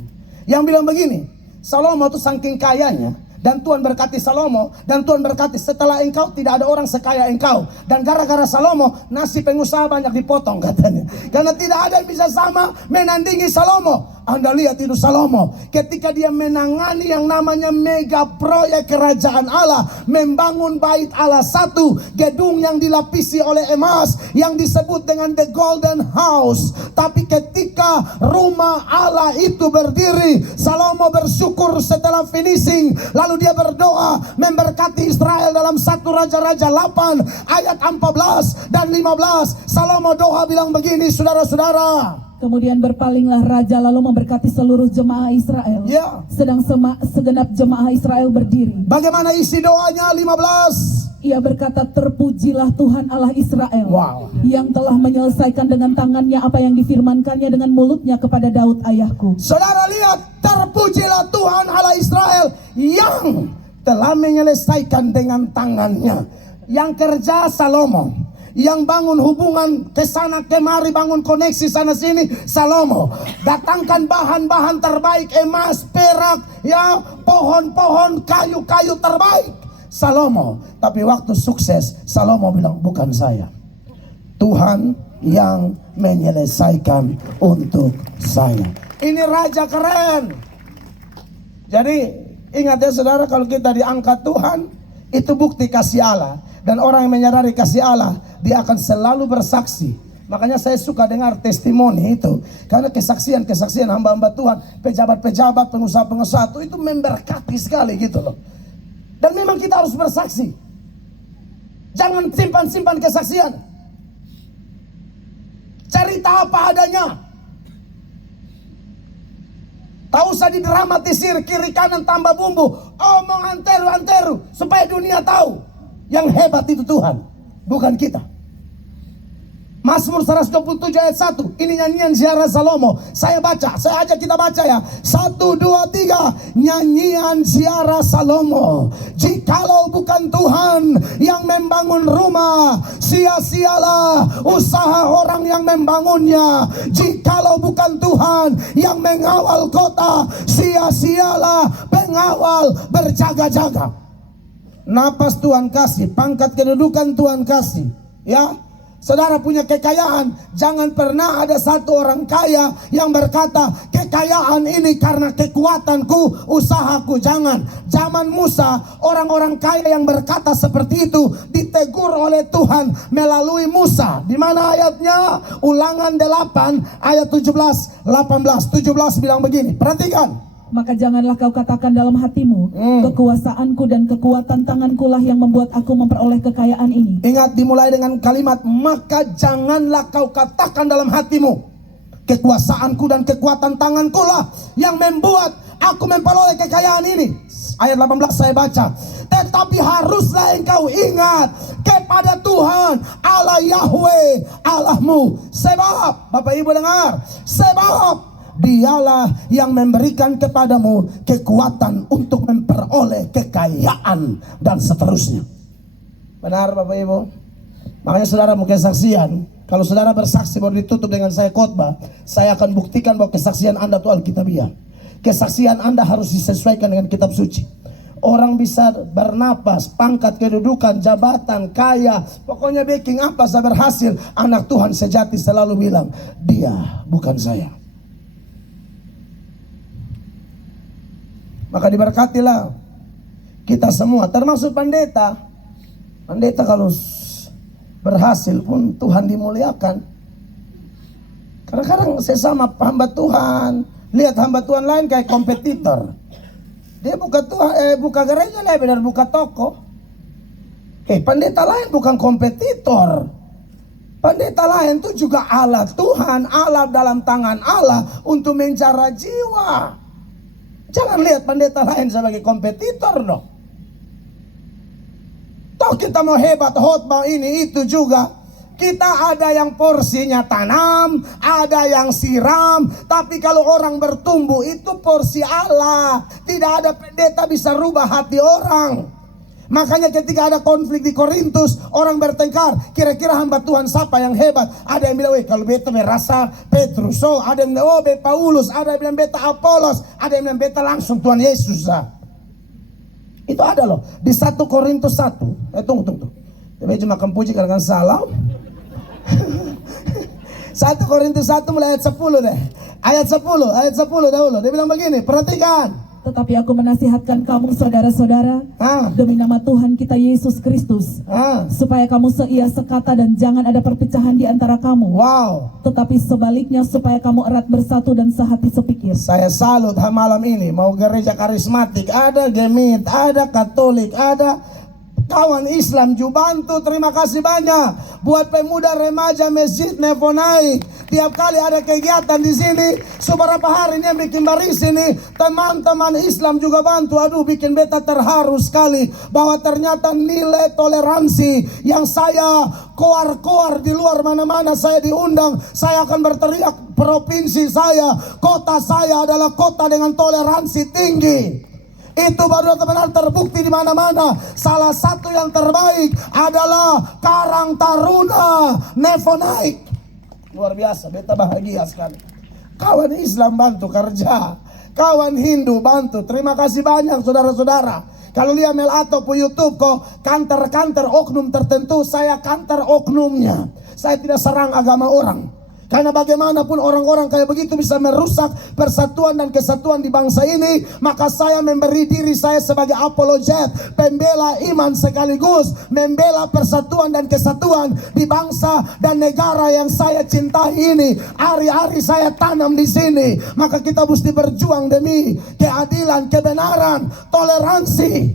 Yang bilang begini, Salomo itu saking kayanya, dan Tuhan berkati Salomo, dan Tuhan berkati setelah engkau tidak ada orang sekaya engkau. Dan gara-gara Salomo nasi pengusaha banyak dipotong katanya, karena tidak ada yang bisa sama menandingi Salomo. Anda lihat itu Salomo ketika dia menangani yang namanya mega proyek kerajaan Allah, membangun bait Allah, satu gedung yang dilapisi oleh emas yang disebut dengan the golden house. Tapi ketika rumah Allah itu berdiri, Salomo bersyukur setelah finishing, lalu dia berdoa memberkati Israel dalam 1 Raja-Raja 8 ayat 14 dan 15. Salomo doa bilang begini, saudara-saudara. Kemudian berpalinglah raja lalu memberkati seluruh jemaah Israel. Ya. Sedang segenap jemaah Israel berdiri. Bagaimana isi doanya 15? Ia berkata, terpujilah Tuhan Allah Israel, Wow. yang telah menyelesaikan dengan tangannya apa yang difirmankannya dengan mulutnya kepada Daud ayahku. Saudara lihat, terpujilah Tuhan Tuhan Allah Israel yang telah menyelesaikan dengan tangannya. Yang kerja Salomo, yang bangun hubungan ke sana kemari, bangun koneksi sana sini Salomo. Datangkan bahan-bahan terbaik, emas, perak, ya, pohon-pohon, kayu-kayu terbaik Salomo. Tapi waktu sukses Salomo bilang, bukan saya, Tuhan yang menyelesaikan untuk saya. Ini raja keren. Jadi ingat ya saudara, kalau kita diangkat Tuhan, itu bukti kasih Allah. Dan orang yang menyadari kasih Allah, dia akan selalu bersaksi. Makanya saya suka dengar testimoni itu, karena kesaksian-kesaksian hamba-hamba Tuhan, pejabat-pejabat, pengusaha-pengusaha itu memberkati sekali gitu loh. Dan memang kita harus bersaksi. Jangan simpan-simpan kesaksian. Cerita apa adanya. Tak usah didramatisir, kiri kanan tambah bumbu, omong anteru-anteru, supaya dunia tahu. Yang hebat itu Tuhan, bukan kita. Mazmur 127 ayat 1. Ini nyanyian ziarah Salomo. Saya baca, saya ajak kita baca ya. 1, 2, 3. Nyanyian ziarah Salomo. Jikalau bukan Tuhan yang membangun rumah, sia-sialah usaha orang yang membangunnya. Jikalau bukan Tuhan yang mengawal kota, sia-sialah pengawal berjaga-jaga. Napas Tuhan kasih, pangkat kedudukan Tuhan kasih, ya. Saudara punya kekayaan, jangan pernah ada satu orang kaya yang berkata, kekayaan ini karena kekuatanku, usahaku. Jangan. Zaman Musa, orang-orang kaya yang berkata seperti itu ditegur oleh Tuhan melalui Musa. Di mana ayatnya? Ulangan 8 ayat 17, 18, 17 bilang begini. Perhatikan. Maka janganlah kau katakan dalam hatimu, kekuasaanku dan kekuatan tanganku lah yang membuat aku memperoleh kekayaan ini. Ingat, dimulai dengan kalimat, maka janganlah kau katakan dalam hatimu, kekuasaanku dan kekuatan tanganku lah yang membuat aku memperoleh kekayaan ini. Ayat 18 saya baca. Tetapi haruslah engkau ingat kepada Tuhan Allah Yahweh Allahmu. Sebab, Bapak Ibu dengar, sebab Dialah yang memberikan kepadamu kekuatan untuk memperoleh kekayaan dan seterusnya. Benar Bapak Ibu? Makanya saudara mau kesaksian, kalau saudara bersaksi baru ditutup dengan saya khotbah, saya akan buktikan bahwa kesaksian Anda itu Alkitabiah. Kesaksian Anda harus disesuaikan dengan kitab suci. Orang bisa bernapas, pangkat, kedudukan, jabatan, kaya, pokoknya baking apa saya berhasil. Anak Tuhan sejati selalu bilang, dia bukan saya. Maka diberkatilah kita semua, termasuk pendeta. Pendeta kalau berhasil pun Tuhan dimuliakan. Kadang-kadang sesama hamba Tuhan, lihat hamba Tuhan lain kayak kompetitor. Dia buka gereja lah, benar buka toko. Pendeta lain bukan kompetitor. Pendeta lain itu juga alat Tuhan, alat dalam tangan Allah untuk menjara jiwa. Jangan lihat pendeta lain sebagai kompetitor dong. Toh kita mau hebat, khotbah ini itu juga. Kita ada yang porsinya tanam, ada yang siram. Tapi kalau orang bertumbuh itu porsi Allah. Tidak ada pendeta bisa rubah hati orang. Makanya ketika ada konflik di Korintus, orang bertengkar, kira-kira hamba Tuhan siapa yang hebat? Ada yang bilang, kalau beta merasa Petrus, ada yang bilang, Paulus, ada yang bilang beta Apolos, ada yang bilang beta langsung Tuhan Yesus. Itu ada loh, di 1 Korintus 1. Tunggu. Tapi cuma akan puji karena salah. 1 Korintus 1 mulai ayat 10 deh. Ayat 10 dahulu. Dia bilang begini, perhatikan. Tetapi aku menasihatkan kamu saudara-saudara, demi nama Tuhan kita Yesus Kristus, supaya kamu seia sekata dan jangan ada perpecahan di antara kamu. Wow. Tetapi sebaliknya supaya kamu erat bersatu dan sehati sepikir. Saya salut malam ini, mau gereja karismatik, ada Gemit, ada Katolik, ada Kawan Islam juga bantu, terima kasih banyak. Buat pemuda remaja Masjid Nefonai, tiap kali ada kegiatan di sini, beberapa hari ini yang bikin baris ini, teman-teman Islam juga bantu. Aduh, bikin beta terharu sekali bahwa ternyata nilai toleransi yang saya koar-koar di luar mana-mana saya diundang, saya akan berteriak, provinsi saya, kota saya adalah kota dengan toleransi tinggi. Itu baru benar terbukti di mana-mana. Salah satu yang terbaik adalah Karang Taruna Nefonai. Luar biasa, beta bahagia sekali. Kawan Islam bantu kerja, kawan Hindu bantu. Terima kasih banyak saudara-saudara. Kalau lihat mail atau po YouTube kok kantor-kantor oknum tertentu, saya kantor oknumnya. Saya tidak serang agama orang. Karena bagaimanapun orang-orang kayak begitu bisa merusak persatuan dan kesatuan di bangsa ini, maka saya memberi diri saya sebagai apologet, pembela iman sekaligus membela persatuan dan kesatuan di bangsa dan negara yang saya cintai ini. Hari-hari saya tanam di sini, maka kita mesti berjuang demi keadilan, kebenaran, toleransi.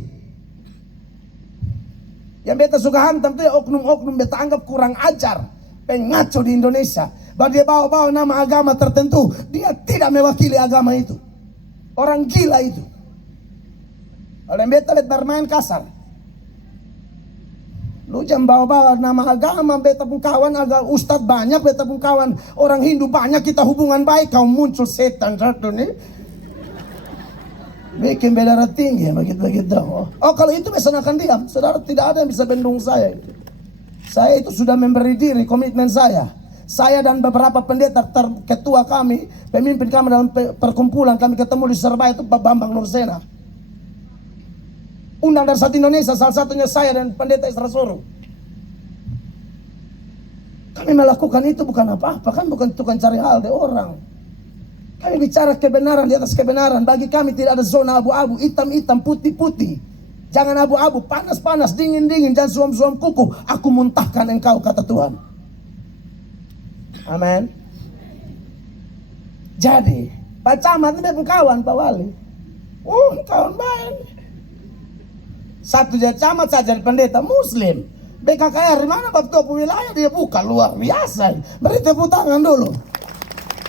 Yang beta suka hantam tuh ya oknum-oknum beta anggap kurang ajar, pengaco di Indonesia. Bahwa dia bawa-bawa nama agama tertentu, dia tidak mewakili agama itu. Orang gila itu. Kalau yang beta lihat bermain kasar. Lu jangan bawa-bawa nama agama, beta pun kawan agak ustadz banyak, beta pun kawan orang Hindu banyak, kita hubungan baik. Kau muncul setan satu nih, bikin beda tinggi begitu-begitu. Oh kalau itu bisa akan diam, saudara, tidak ada yang bisa bendung saya. Saya itu sudah memberi diri, komitmen saya. Saya dan beberapa pendeta ketua kami, pemimpin kami dalam perkumpulan kami ketemu di Surabaya itu Pak Bambang Nursena. Undang dari satu Indonesia, salah satunya saya dan pendeta Isra Suruh. Kami melakukan itu bukan apa-apa, kan bukan tukang cari hal dari orang. Kami bicara kebenaran di atas kebenaran. Bagi kami tidak ada zona abu-abu, hitam-hitam, putih-putih. Jangan abu-abu, panas-panas, dingin-dingin, jangan suam-suam kuku. Aku muntahkan engkau, kata Tuhan. Amin. Jadi Pak Camat ini kawan Pak Wali. Kawan main. Satu jadi camat, saya jadi pendeta Muslim. BKKR mana bab topu wilayah dia buka, luar biasa. Beri tepuk tangan dulu.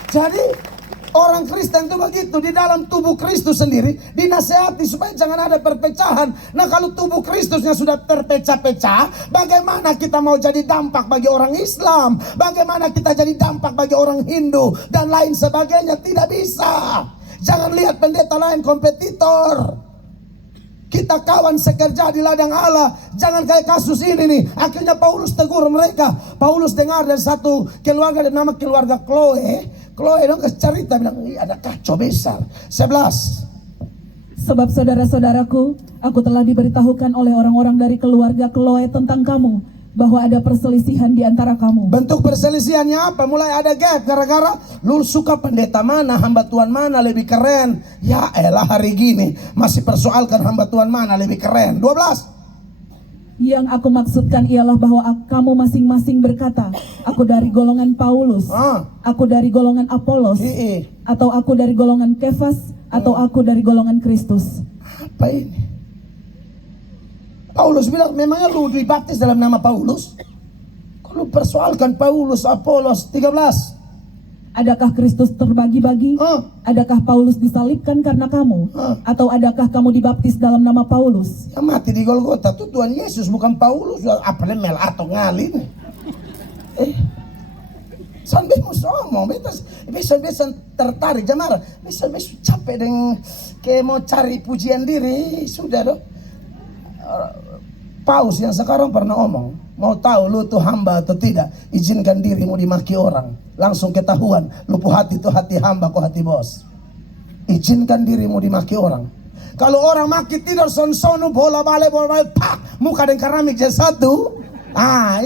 Jadi orang Kristen itu begitu, di dalam tubuh Kristus sendiri dinasehati supaya jangan ada perpecahan. Nah kalau tubuh Kristusnya sudah terpecah-pecah, bagaimana kita mau jadi dampak bagi orang Islam? Bagaimana kita jadi dampak bagi orang Hindu dan lain sebagainya? Tidak bisa. Jangan lihat pendeta lain kompetitor. Kita kawan sekerja di ladang Allah. Jangan kayak kasus ini nih. Akhirnya Paulus tegur mereka. Paulus dengar dari satu keluarga yang nama keluarga Chloe dong cerita bilang, ada kacau besar. 11. Sebab saudara-saudaraku, aku telah diberitahukan oleh orang-orang dari keluarga Chloe tentang kamu, bahwa ada perselisihan di antara kamu. Bentuk perselisihannya apa? Mulai ada gap gara-gara lu suka pendeta mana, hamba Tuhan mana lebih keren. Ya elah, hari gini masih persoalkan hamba Tuhan mana lebih keren. 12. Yang aku maksudkan ialah bahwa kamu masing-masing berkata, aku dari golongan Paulus, aku dari golongan Apolos, atau aku dari golongan Kefas, atau aku dari golongan Kristus. Apa ini? Paulus bilang, memangnya lu dibaptis dalam nama Paulus? Kalau persoalkan Paulus, Apolos. 13. Adakah Kristus terbagi-bagi? Adakah Paulus disalibkan karena kamu? Atau adakah kamu dibaptis dalam nama Paulus? Yang mati di Golgota itu Tuhan Yesus, bukan Paulus. Apa nih mel atau ngalin? Sampai mau ngomong, bisa tertarik jamar, bisa capek dengan kayak mau cari pujian diri, sudah dong. Paus yang sekarang pernah omong, mau tahu lu tuh hamba atau tidak, izinkan dirimu dimaki orang, langsung ketahuan lu hati itu hati hamba kok hati bos. Izinkan dirimu dimaki orang. Kalau orang maki tidur son-sonu bola balik pak muka dan keramik jadi satu.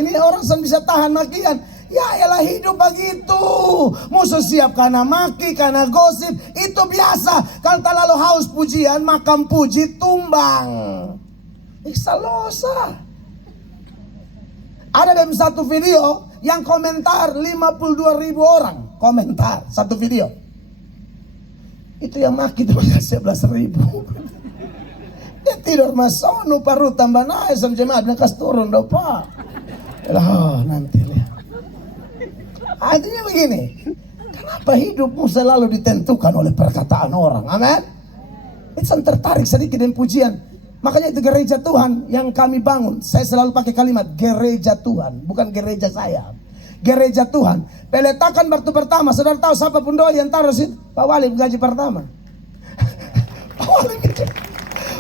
Ini orang bisa tahan makian. Ya elah, hidup begitu. Musuh siap karena maki, karena gosip, itu biasa. Kalau terlalu haus pujian, makam puji tumbang. Salosa. Ada dalam satu video yang komentar 52.000 orang komentar satu video. Itu yang maki itu 11.000. Dia tidur masono paru tambah naik sama jemaat bilang kas turun dong pak. Lah nanti lihat. Artinya begini, kenapa hidupmu selalu ditentukan oleh perkataan orang? Amin. Itu tertarik sedikit dengan pujian. Makanya itu gereja Tuhan yang kami bangun. Saya selalu pakai kalimat gereja Tuhan, bukan gereja saya. Gereja Tuhan. Peletakan batu pertama. Saudara tahu siapa pun doi yang taruh situ? Pak Wali gaji pertama. Pak Wali gaji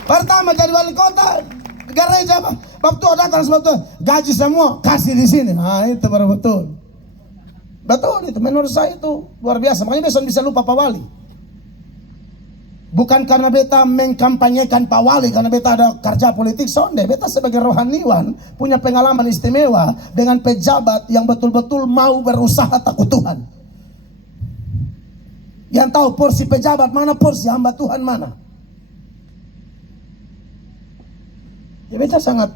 pertama jadi wali kota. Gereja apa? Waktu datang sebab itu gaji semua kasih di sini. Nah itu baru betul. Betul itu. Menurut saya itu luar biasa. Makanya besok bisa lupa Pak Wali. Bukan karena beta mengkampanyekan Pak Wali, karena beta ada kerja politik, sonde. Beta sebagai rohaniwan punya pengalaman istimewa dengan pejabat yang betul-betul mau berusaha takut Tuhan. Yang tahu porsi pejabat mana, porsi hamba Tuhan mana. Ya beta sangat,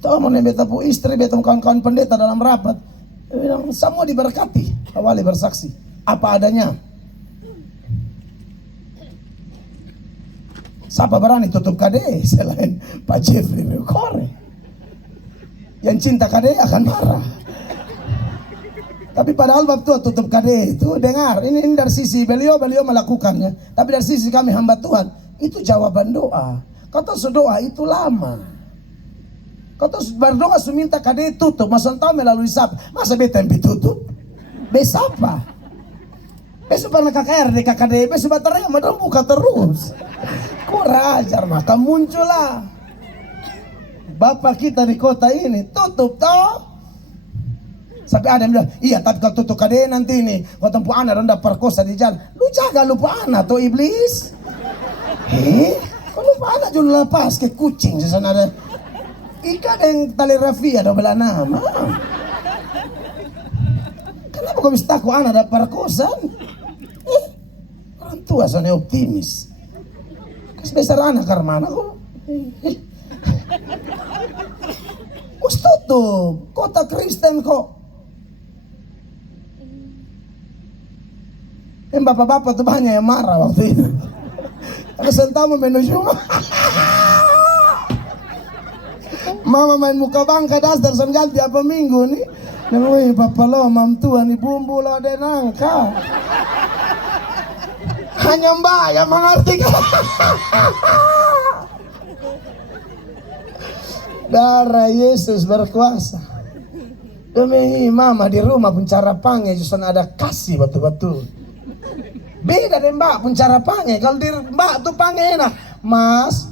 tahu mana beta pu istri, beta kawan-kawan pendeta dalam rapat. Bilang, semua diberkati. Pak Wali bersaksi, apa adanya. Siapa berani tutup KDE selain Pak Jeffrey Kore? Yang cinta KDE akan marah. Tapi padahal waktu tutup KDE itu dengar, ini dari sisi beliau melakukannya. Tapi dari sisi kami hamba Tuhan, itu jawaban doa. Kata doa itu lama. Kata berdoa minta KDE tutup, masa tahu melalui siapa? Masa beta yang tutup? Besapa? Besok pernah KKR di KKD, besok baterai madam buka terus. Kurang ajar, maka muncullah bapak kita di kota ini tutup toh. Sampai ada yang bilang, iya tapi kalau tutup KD nanti ini kau tempuh anak rendah perkosa di jalan. Lu jaga lupa anak tuh iblis. Kalau lupa anak juga lepas ke kucing sana ada. Ika yang tali rafia ada belah nama. Kenapa kau bisa takut anak ada perkosaan? Orang tua soalnya optimis. Besar anak karmana kok. Mus tutup kota Kristen kok. Bapak-bapak tuh banyak yang marah waktu itu. Karena sentama menuju. Mama main muka bangka dasar ganti apa minggu nih. Namanya papa lo mam tuan ni bumbu lo ada nangka. Hanya mbak yang mengerti. Darah Yesus berkuasa. Demi mama di rumah pun cara panggil justru ada kasih betul-betul. Beda deh mbak pun cara panggil. Kalau di mbak tuh panggil enak, mas.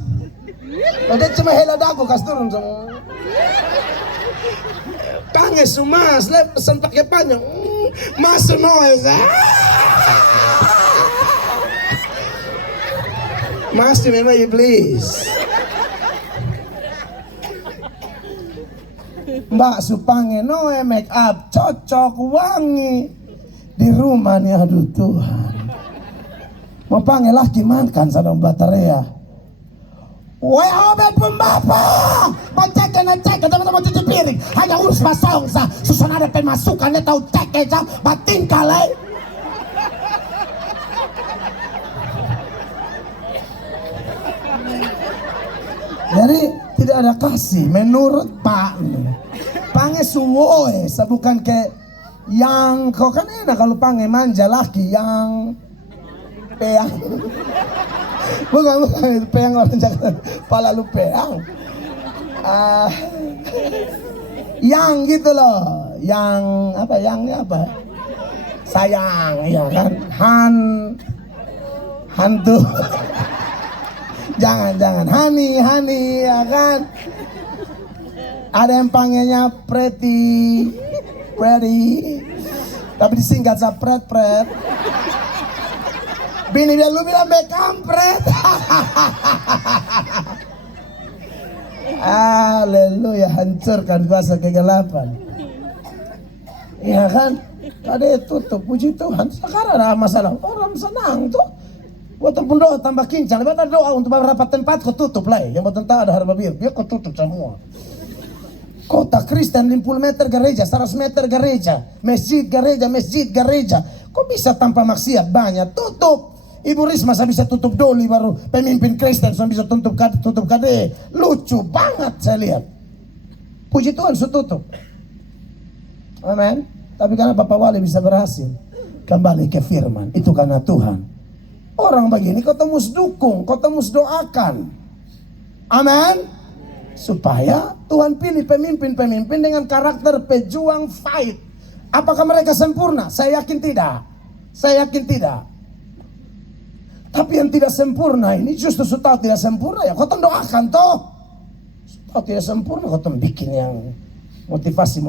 Ada cuma hela dagu kas turun semua. Panggil sumas, lepas pakai panjang. Masuk noise. Masih memang iblis. Mbak Supange noe make up cocok wangi di rumah nih, aduh Tuhan. Mau panggil laki makan sadang bateria. Woi obet pembapa, cek teman-teman cuci piring. Hanya urus pasang sa, susun ada pemasukannya tahu cek aja batin kalai. Jadi tidak ada kasih menurut Pak. Pange suwoe, bukan ke yang kau kan enak kalau pange manja laki yang peang. Bukan itu peang orang Jakarta, pala lu peang. Yang gitu loh, yang apa? Yangnya apa? Sayang, ya kan? Hantu. Jangan honey ya kan. Ada yang panggilnya pretty tapi disingkat sa pret. Bini dia lu bilang bekampret. Haleluya, hancurkan kuasa kegelapan. Iya kan? Tadi tutup, puji Tuhan. Sekarang ada masalah, orang senang tuh. Walaupun doa tambah kincang, lebih doa untuk beberapa tempat kau tutup lah. Yang betul ada harga biar kau tutup semua. Kota Kristen 50 meter gereja, 100 meter gereja, masjid gereja. Kok bisa tanpa maksiat banyak? Tutup. Ibu Risma saya bisa tutup doli, baru pemimpin Kristen saya bisa tutup KD. Lucu banget saya lihat. Puji Tuhan saya tutup. Amin. Tapi karena Bapak Wali bisa berhasil kembali ke firman, itu karena Tuhan. Orang begini kau tembus dukung, kau tembus doakan. Amin. Supaya Tuhan pilih pemimpin-pemimpin dengan karakter pejuang, fight. Apakah mereka sempurna? Saya yakin tidak. Saya yakin tidak. Tapi yang tidak sempurna ini justru sudah tidak sempurna ya kau doakan toh. Sudah tidak sempurna kau bikin yang motivasi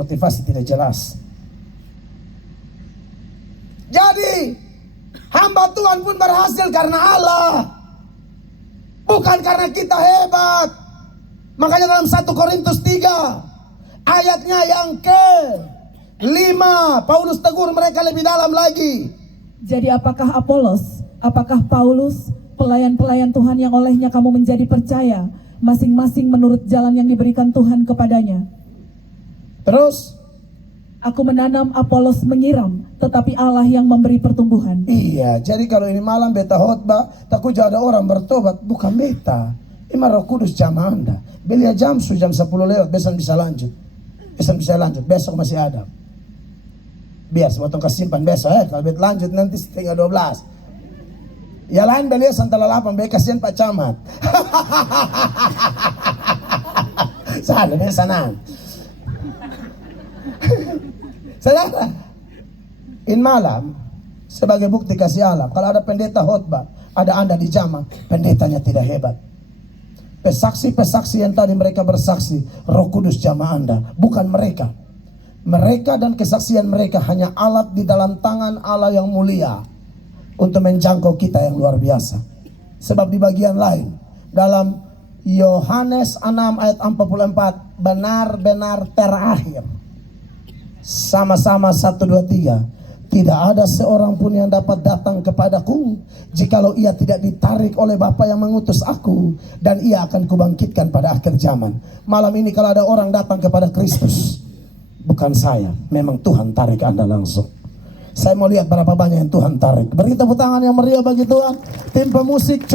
tidak jelas. Jadi hamba Tuhan pun berhasil karena Allah, bukan karena kita hebat. Makanya dalam 1 Korintus 3 ayatnya yang ke-5 Paulus tegur mereka lebih dalam lagi. Jadi apakah Apolos, apakah Paulus, pelayan-pelayan Tuhan yang olehnya kamu menjadi percaya, masing-masing menurut jalan yang diberikan Tuhan kepadanya. Terus aku menanam, Apolos menyiram, tetapi Allah yang memberi pertumbuhan. iya, jadi kalau ini malam beta khotbah, takut ada orang bertobat, bukan beta. Ini Roh Kudus jamaah Anda. Belia jam 10 lewat, besok bisa lanjut. Besok masih ada. Biar potong kesimpan besok kalau beta lanjut nanti setengah 12. Ya lain belia santala 8, beta kasihan Pak Camat. Salah, besanan. Saudara, in malam sebagai bukti kasih Allah, kalau ada pendeta khotbah, ada Anda di jamaah, pendetanya tidak hebat. Pesaksi-pesaksi yang tadi mereka bersaksi, Roh Kudus jamaah Anda, bukan mereka. Mereka dan kesaksian mereka hanya alat di dalam tangan Allah yang mulia untuk menjangkau kita yang luar biasa. Sebab di bagian lain dalam Yohanes 6 ayat 44, benar-benar terakhir. Sama-sama 1, 2, 3. Tidak ada seorang pun yang dapat datang kepadaku jikalau ia tidak ditarik oleh Bapa yang mengutus aku, dan ia akan kubangkitkan pada akhir zaman. Malam ini kalau ada orang datang kepada Kristus, bukan saya, memang Tuhan tarik Anda langsung. Saya mau lihat berapa banyak yang Tuhan tarik. Beri tepuk tangan yang meriah bagi Tuhan. Tim pemusik